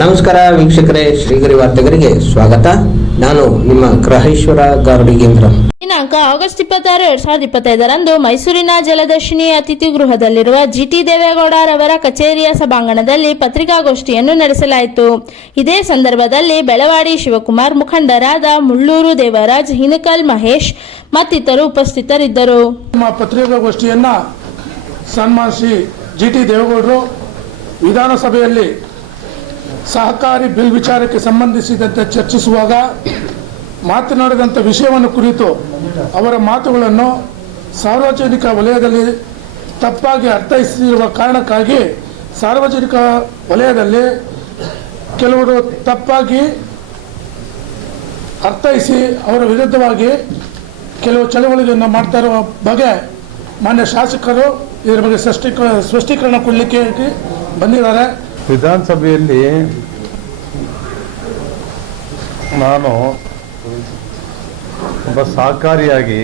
ನಮಸ್ಕಾರ ವೀಕ್ಷಕರೇ ಶ್ರೀಗರಿ ವಾರ್ತೆಗರಿಗೆ ಸ್ವಾಗತ. ನಾನು ನಿಮ್ಮ ಗ್ರಹೇಶ್ವರ ಗಾರ್ಡಿಗೇಂದ್ರ ದಿನಾಂಕ ಆಗಸ್ಟ್ ಇಪ್ಪತ್ತಾರು ಎರಡ್ ಸಾವಿರದ ಇಪ್ಪತ್ತೈದರಂದು ಮೈಸೂರಿನ ಜಲದರ್ಶಿನಿ ಅತಿಥಿ ಗೃಹದಲ್ಲಿರುವ ಜಿಟಿ ದೇವೇಗೌಡರವರ ಕಚೇರಿಯ ಸಭಾಂಗಣದಲ್ಲಿ ಪತ್ರಿಕಾಗೋಷ್ಠಿಯನ್ನು ನಡೆಸಲಾಯಿತು. ಇದೇ ಸಂದರ್ಭದಲ್ಲಿ ಬೆಳವಾಡಿ ಶಿವಕುಮಾರ್ ಮುಖಂಡರಾದ ಮುಳ್ಳೂರು ದೇವರಾಜ್ ಹಿನಕಲ್ ಮಹೇಶ್ ಮತ್ತಿತರು ಉಪಸ್ಥಿತರಿದ್ದರು. ನಮ್ಮ ಪತ್ರಿಕಾಗೋಷ್ಠಿಯನ್ನು ಸನ್ಮಾನ್ ಶ್ರೀ ಜಿ ಟಿ ದೇವೇಗೌಡರು ವಿಧಾನಸಭೆಯಲ್ಲಿ ಸಹಕಾರಿ ಬಿಲ್ ವಿಚಾರಕ್ಕೆ ಸಂಬಂಧಿಸಿದಂತೆ ಚರ್ಚಿಸುವಾಗ ಮಾತನಾಡಿದಂಥ ವಿಷಯವನ್ನು ಕುರಿತು ಅವರ ಮಾತುಗಳನ್ನು ಸಾರ್ವಜನಿಕ ವಲಯದಲ್ಲಿ ತಪ್ಪಾಗಿ ಅರ್ಥೈಸಿರುವ ಕಾರಣಕ್ಕಾಗಿ ಸಾರ್ವಜನಿಕ ವಲಯದಲ್ಲಿ ಕೆಲವರು ತಪ್ಪಾಗಿ ಅರ್ಥೈಸಿ ಅವರ ವಿರುದ್ಧವಾಗಿ ಕೆಲವು ಚಳವಳಿಗಳನ್ನು ಮಾಡ್ತಾ ಇರುವ ಬಗ್ಗೆ ಮಾನ್ಯ ಶಾಸಕರು ಇದರ ಬಗ್ಗೆ ಸ್ಪಷ್ಟೀಕ ಸ್ಪಷ್ಟೀಕರಣ ಕೊಡಲಿಕ್ಕೆ ಬಂದಿದ್ದಾರೆ. ವಿಧಾನಸಭೆಯಲ್ಲಿ ನಾನು ಒಬ್ಬ ಸಹಕಾರಿಯಾಗಿ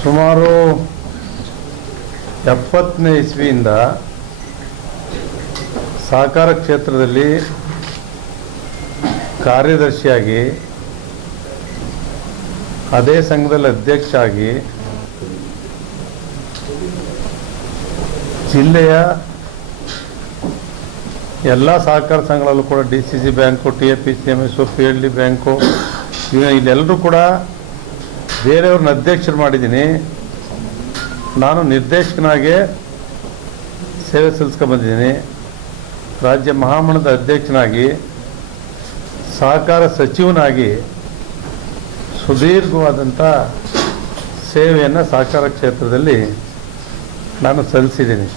ಸುಮಾರು ಎಪ್ಪತ್ತನೇ ಇಸ್ವಿಯಿಂದ ಸಹಕಾರ ಕ್ಷೇತ್ರದಲ್ಲಿ ಕಾರ್ಯದರ್ಶಿಯಾಗಿ ಅದೇ ಸಂಘದಲ್ಲಿ ಅಧ್ಯಕ್ಷ ಆಗಿ ಜಿಲ್ಲೆಯ ಎಲ್ಲ ಸಹಕಾರ ಸಂಘಗಳಲ್ಲೂ ಕೂಡ D C C bank, T A P C M S P L D bank ಇಲ್ಲೆಲ್ಲರೂ ಕೂಡ ಬೇರೆಯವ್ರನ್ನ ಅಧ್ಯಕ್ಷರು ಮಾಡಿದ್ದೀನಿ. ನಾನು ನಿರ್ದೇಶಕನಾಗೆ ಸೇವೆ ಸಲ್ಲಿಸ್ಕೊಂಬಂದಿದ್ದೀನಿ ರಾಜ್ಯ ಮಹಾಮಂಡಲದ ಅಧ್ಯಕ್ಷನಾಗಿ, ಸಹಕಾರ ಸಚಿವನಾಗಿ ಸುದೀರ್ಘವಾದಂಥ ಸೇವೆಯನ್ನು ಸಹಕಾರ ಕ್ಷೇತ್ರದಲ್ಲಿ ನಾನು ಸಲ್ಲಿಸಿದ್ದೀನಿ.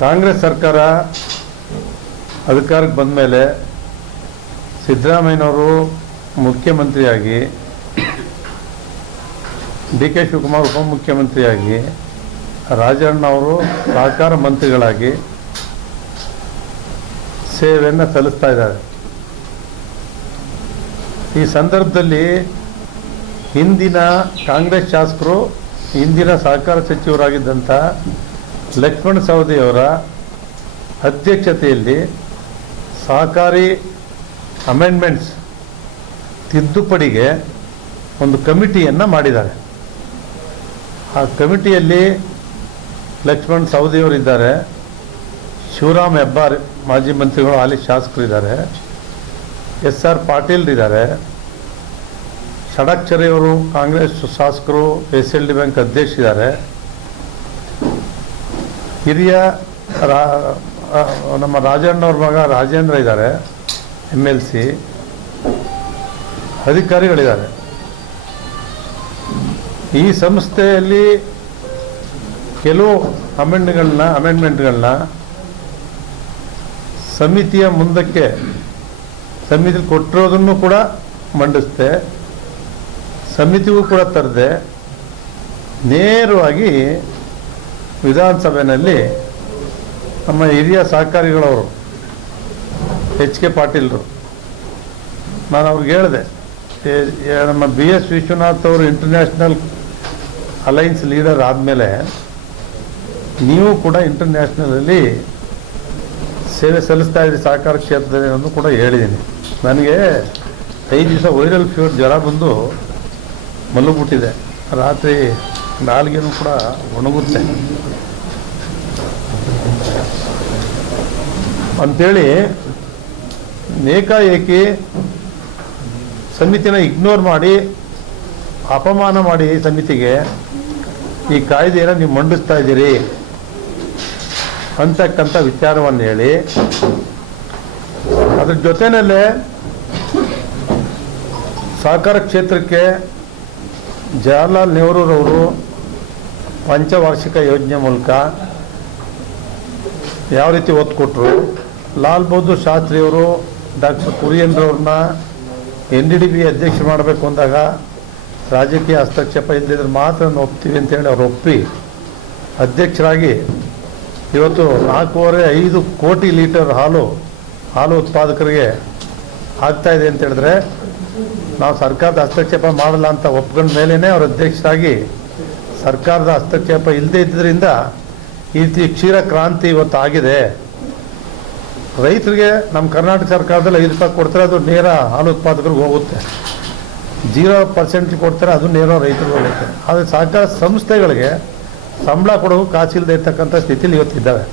ಕಾಂಗ್ರೆಸ್ ಸರ್ಕಾರ ಅಧಿಕಾರಕ್ಕೆ ಬಂದ ಮೇಲೆ ಸಿದ್ದರಾಮಯ್ಯನವರು ಮುಖ್ಯಮಂತ್ರಿಯಾಗಿ, ಡಿ ಕೆ ಶಿವಕುಮಾರ್ ಉಪಮುಖ್ಯಮಂತ್ರಿಯಾಗಿ ರಾಜಣ್ಣ ಅವರು ಸಹಕಾರ ಮಂತ್ರಿಗಳಾಗಿ ಸೇವೆಯನ್ನು ಸಲ್ಲಿಸ್ತಾ ಇದ್ದಾರೆ. ಈ ಸಂದರ್ಭದಲ್ಲಿ ಹಿಂದಿನ ಕಾಂಗ್ರೆಸ್ ಶಾಸಕರು, ಹಿಂದಿನ ಸಹಕಾರ ಸಚಿವರಾಗಿದ್ದಂಥ ಲಕ್ಷ್ಮಣ ಸವದಿಯವರ ಅಧ್ಯಕ್ಷತೆಯಲ್ಲಿ ಸಹಕಾರಿ ಅಮೆಂಡ್ಮೆಂಟ್ಸ್ ತಿದ್ದುಪಡಿಗೆ ಒಂದು ಕಮಿಟಿಯನ್ನು ಮಾಡಿದ್ದಾರೆ. ಆ ಕಮಿಟಿಯಲ್ಲಿ ಲಕ್ಷ್ಮಣ್ ಸವದಿಯವರಿದ್ದಾರೆ. ಶಿವರಾಮ್ ಹೆಬ್ಬಾರ್, ಮಾಜಿ ಮಂತ್ರಿಗಳು, ಹಾಲಿ ಶಾಸಕರಿದ್ದಾರೆ. ಎಸ್ ಆರ್ ಪಾಟೀಲ್ ಇದ್ದಾರೆ ಷಡಾಕ್ಷರಿಯವರು ಕಾಂಗ್ರೆಸ್ ಶಾಸಕರು ಎಸ್ ಎಲ್ ಡಿ ಬ್ಯಾಂಕ್ ಅಧ್ಯಕ್ಷರಿದ್ದಾರೆ. ಹಿರಿಯ ರಾ ನಮ್ಮ ರಾಜಣ್ಣವ್ರ ಮಗ ರಾಜೇಂದ್ರ ಇದ್ದಾರೆ ಎಂ ಎಲ್ ಸಿ ಅಧಿಕಾರಿಗಳಿದ್ದಾರೆ. ಈ ಸಂಸ್ಥೆಯಲ್ಲಿ ಕೆಲವು ಅಮೆಂಡ್ಗಳನ್ನ ಅಮೆಂಡ್ಮೆಂಟ್ಗಳನ್ನ ಸಮಿತಿಯ ಮುಂದಕ್ಕೆ, ಸಮಿತಿ ಕೊಟ್ಟಿರೋದನ್ನು ಕೂಡ ಮಂಡಿಸ್ದೆ, ಸಮಿತಿಗೂ ಕೂಡ ತರದೆ, ನೇರವಾಗಿ ವಿಧಾನಸಭೆಯಲ್ಲಿ ನಮ್ಮ ಹಿರಿಯ ಸಹಕಾರಿಗಳವರು, ಎಚ್ ಕೆ ಪಾಟೀಲ್ರು, ನಾನು ಅವ್ರಿಗೆ ಹೇಳಿದೆ ನಮ್ಮ ಬಿ ಎಸ್ ವಿಶ್ವನಾಥ್ ಅವರು ಇಂಟರ್ನ್ಯಾಷನಲ್ ಅಲೈನ್ಸ್ ಲೀಡರ್ ಆದಮೇಲೆ ನೀವು ಕೂಡ ಇಂಟರ್ನ್ಯಾಷನಲಲ್ಲಿ ಸೇವೆ ಸಲ್ಲಿಸ್ತಾ ಇದ್ದೀರಿ, ಸಹಕಾರ ಕ್ಷೇತ್ರದಲ್ಲಿ ಅನ್ನೋದು ಕೂಡ ಹೇಳಿದ್ದೀನಿ. ನನಗೆ ಐದು ದಿವಸ ವೈರಲ್ ಫೀವರ್ ಜ್ವರ ಬಂದು ಮಲಗಿಬಿಟ್ಟಿದೆ. ರಾತ್ರಿ ನಾಲ್ಗೇನು ಕೂಡ ಒಣಗುತ್ತೆ. ಅಂಥೇಳಿ ಏಕಾಏಕಿ ಸಮಿತಿನ ಇಗ್ನೋರ್ ಮಾಡಿ, ಅಪಮಾನ ಮಾಡಿ ಸಮಿತಿಗೆ ಈ ಕಾಯ್ದೆಯನ್ನು ನೀವು ಮಂಡಿಸ್ತಾ ಇದ್ದೀರಿ ಅಂತಕ್ಕಂಥ ವಿಚಾರವನ್ನು ಹೇಳಿ. ಅದ್ರ ಜೊತೆಯಲ್ಲೇ ಸಹಕಾರ ಕ್ಷೇತ್ರಕ್ಕೆ ಜವಾಹರ್ಲಾಲ್ ನೆಹರೂರವರು ಪಂಚವಾರ್ಷಿಕ ಯೋಜನೆ ಮೂಲಕ ಯಾವ ರೀತಿ ಒತ್ತು ಕೊಟ್ಟರು ಲಾಲ್ ಬಹದ್ದೂರ್ ಶಾಸ್ತ್ರಿಯವರು ಡಾಕ್ಟರ್ ಕುರಿಯನ್ರವ್ರನ್ನ ಎನ್ ಡಿ ಡಿ ಬಿ ಅಧ್ಯಕ್ಷ ಮಾಡಬೇಕು ಅಂದಾಗ ರಾಜಕೀಯ ಹಸ್ತಕ್ಷೇಪ ಇಲ್ಲದಿದ್ರೆ ಮಾತ್ರ ಒಪ್ತೀವಿ ಅಂತೇಳಿ ಅವ್ರು ಒಪ್ಪಿ ಅಧ್ಯಕ್ಷರಾಗಿ ಇವತ್ತು ನಾಲ್ಕೂವರೆ ಐದು ಕೋಟಿ ಲೀಟರ್ ಹಾಲು ಹಾಲು ಉತ್ಪಾದಕರಿಗೆ ಆಗ್ತಾ ಇದೆ ಅಂತ ಹೇಳಿದ್ರೆ ನಾವು ಸರ್ಕಾರದ ಹಸ್ತಕ್ಷೇಪ ಮಾಡಲ್ಲ ಅಂತ ಒಪ್ಕೊಂಡ ಮೇಲೇ ಅವರು ಅಧ್ಯಕ್ಷರಾಗಿ ಸರ್ಕಾರದ ಹಸ್ತಕ್ಷೇಪ ಇಲ್ಲದೇ ಇದ್ದರಿಂದ ಈ ರೀತಿ ಕ್ಷೀರ ಕ್ರಾಂತಿ ಇವತ್ತು ಆಗಿದೆ. ರೈತರಿಗೆ ನಮ್ಮ ಕರ್ನಾಟಕ ಸರ್ಕಾರದಲ್ಲಿ ಐದು ರೂಪಾಯಿ ಕೊಡ್ತಾರೆ, ಅದು ನೇರ ಹಾಲು ಉತ್ಪಾದಕರಿಗೆ ಹೋಗುತ್ತೆ. ಜೀರೋ ಪರ್ಸೆಂಟ್ ಕೊಡ್ತಾರೆ, ಅದು ನೇರ ರೈತರಿಗೆ ಹೋಗುತ್ತೆ. ಆದರೆ ಸಹಕಾರ ಸಂಸ್ಥೆಗಳಿಗೆ ಸಂಬಳ ಕೊಡೋದು ಕಾಸಿಲ್ಲದೆ ಇರ್ತಕ್ಕಂಥ ಸ್ಥಿತಿಲಿ ಇವತ್ತಿದ್ದಾವೆ.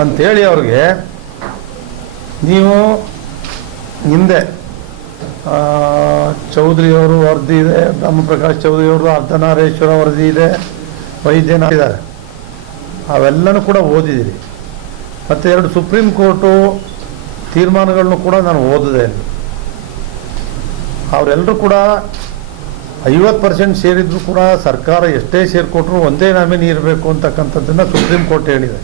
ಅಂಥೇಳಿ ಅವ್ರಿಗೆ ನೀವು ಹಿಂದೆ ಚೌಧರಿಯವರು ವರದಿ ಇದೆ, ಬ್ರಹ್ಮಪ್ರಕಾಶ್ ಚೌಧರಿಯವರು, ಅರ್ಧನಾರೇಶ್ವರ ವರದಿ ಇದೆ ವೈದ್ಯನ ಇದ್ದಾರೆ. ಅವೆಲ್ಲನೂ ಕೂಡ ಓದಿದ್ದೀರಿ ಮತ್ತು ಎರಡು ಸುಪ್ರೀಂ ಕೋರ್ಟು ತೀರ್ಮಾನಗಳನ್ನು ಕೂಡ ನಾನು ಓದಿದೆ. ಅವರೆಲ್ಲರೂ ಕೂಡ ಐವತ್ತು ಪರ್ಸೆಂಟ್ ಸೇರಿದ್ರು ಕೂಡ ಸರ್ಕಾರ ಎಷ್ಟೇ ಸೇರಿ ಕೊಟ್ಟರು ಒಂದೇ ನಾಮಿನಿ ಇರಬೇಕು ಅಂತಕ್ಕಂಥದ್ದನ್ನು ಸುಪ್ರೀಂ ಕೋರ್ಟ್ ಹೇಳಿದೆ.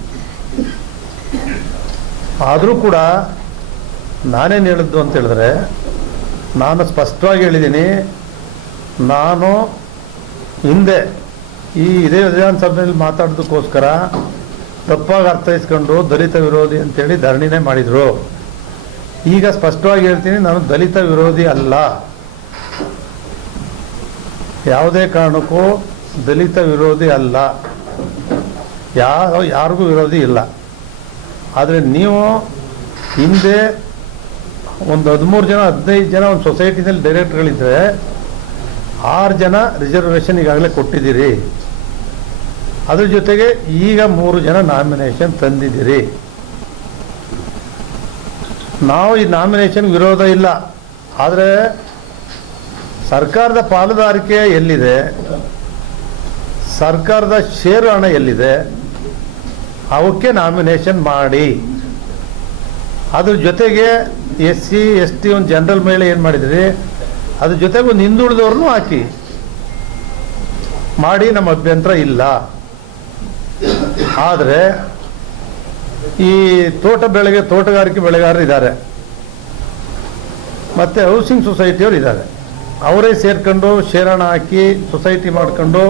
ಆದರೂ ಕೂಡ ನಾನೇನು ಹೇಳಿದ್ದು ಅಂತ ಹೇಳಿದ್ರೆ, ನಾನು ಸ್ಪಷ್ಟವಾಗಿ ಹೇಳಿದ್ದೀನಿ, ನಾನು ಹಿಂದೆ ಈ ಇದೇ ವಿಧಾನಸಭೆಯಲ್ಲಿ ಮಾತಾಡೋದಕ್ಕೋಸ್ಕರ ತಪ್ಪಾಗಿ ಅರ್ಥೈಸ್ಕೊಂಡು ದಲಿತ ವಿರೋಧಿ ಅಂತೇಳಿ ಧರಣಿನೇ ಮಾಡಿದರು. ಈಗ ಸ್ಪಷ್ಟವಾಗಿ ಹೇಳ್ತೀನಿ, ನಾನು ದಲಿತ ವಿರೋಧಿ ಅಲ್ಲ. ಯಾವುದೇ ಕಾರಣಕ್ಕೂ ದಲಿತ ವಿರೋಧಿ ಅಲ್ಲ. ಯಾರು, ಯಾರಿಗೂ ವಿರೋಧಿ ಇಲ್ಲ. ಆದರೆ ನೀವು ಹಿಂದೆ ಒಂದು ಹದಿಮೂರು ಜನ, ಹದಿನೈದು ಜನ ಒಂದು ಸೊಸೈಟಿನಲ್ಲಿ ಡೈರೆಕ್ಟರ್ಗಳಿದ್ದರೆ ಆರು ಜನ ರಿಸರ್ವೇಷನ್ ಈಗಾಗಲೇ ಕೊಟ್ಟಿದ್ದೀರಿ. ಅದ್ರ ಜೊತೆಗೆ ಈಗ ಮೂರು ಜನ ನಾಮಿನೇಷನ್ ತಂದಿದ್ದೀರಿ. ನಾವು ಈ ನಾಮಿನೇಷನ್ ವಿರೋಧ ಇಲ್ಲ. ಆದರೆ ಸರ್ಕಾರದ ಪಾಲುದಾರಿಕೆ ಎಲ್ಲಿದೆ? ಸರ್ಕಾರದ ಷೇರು ಹಣ ಎಲ್ಲಿದೆ? ಅವಕ್ಕೆ ನಾಮಿನೇಷನ್ ಮಾಡಿ. ಅದ್ರ ಜೊತೆಗೆ ಎಸ್ ಸಿ, ಎಸ್ ಟಿ ಒಂದು ಜನರಲ್ ಮೇಲೆ ಏನು ಮಾಡಿದ್ರಿ? ಅದ್ರ ಜೊತೆಗೆ ಒಂದು ಹಿಂದುಳಿದವ್ರನ್ನೂ ಹಾಕಿ. ಮಾಡಿ ನಮ್ಮ ಅಭ್ಯಂತರ ಇಲ್ಲ. ಆದರೆ ಈ ತೋಟ ಬೆಳೆಗೆ ತೋಟಗಾರಿಕೆ ಬೆಳೆಗಾರರು ಇದ್ದಾರೆ. ಮತ್ತು ಹೌಸಿಂಗ್ ಸೊಸೈಟಿಯವರು ಇದ್ದಾರೆ. ಅವರೇ ಸೇರ್ಕೊಂಡು ಶೇರಣ ಹಾಕಿ ಸೊಸೈಟಿ ಮಾಡ್ಕೊಂಡು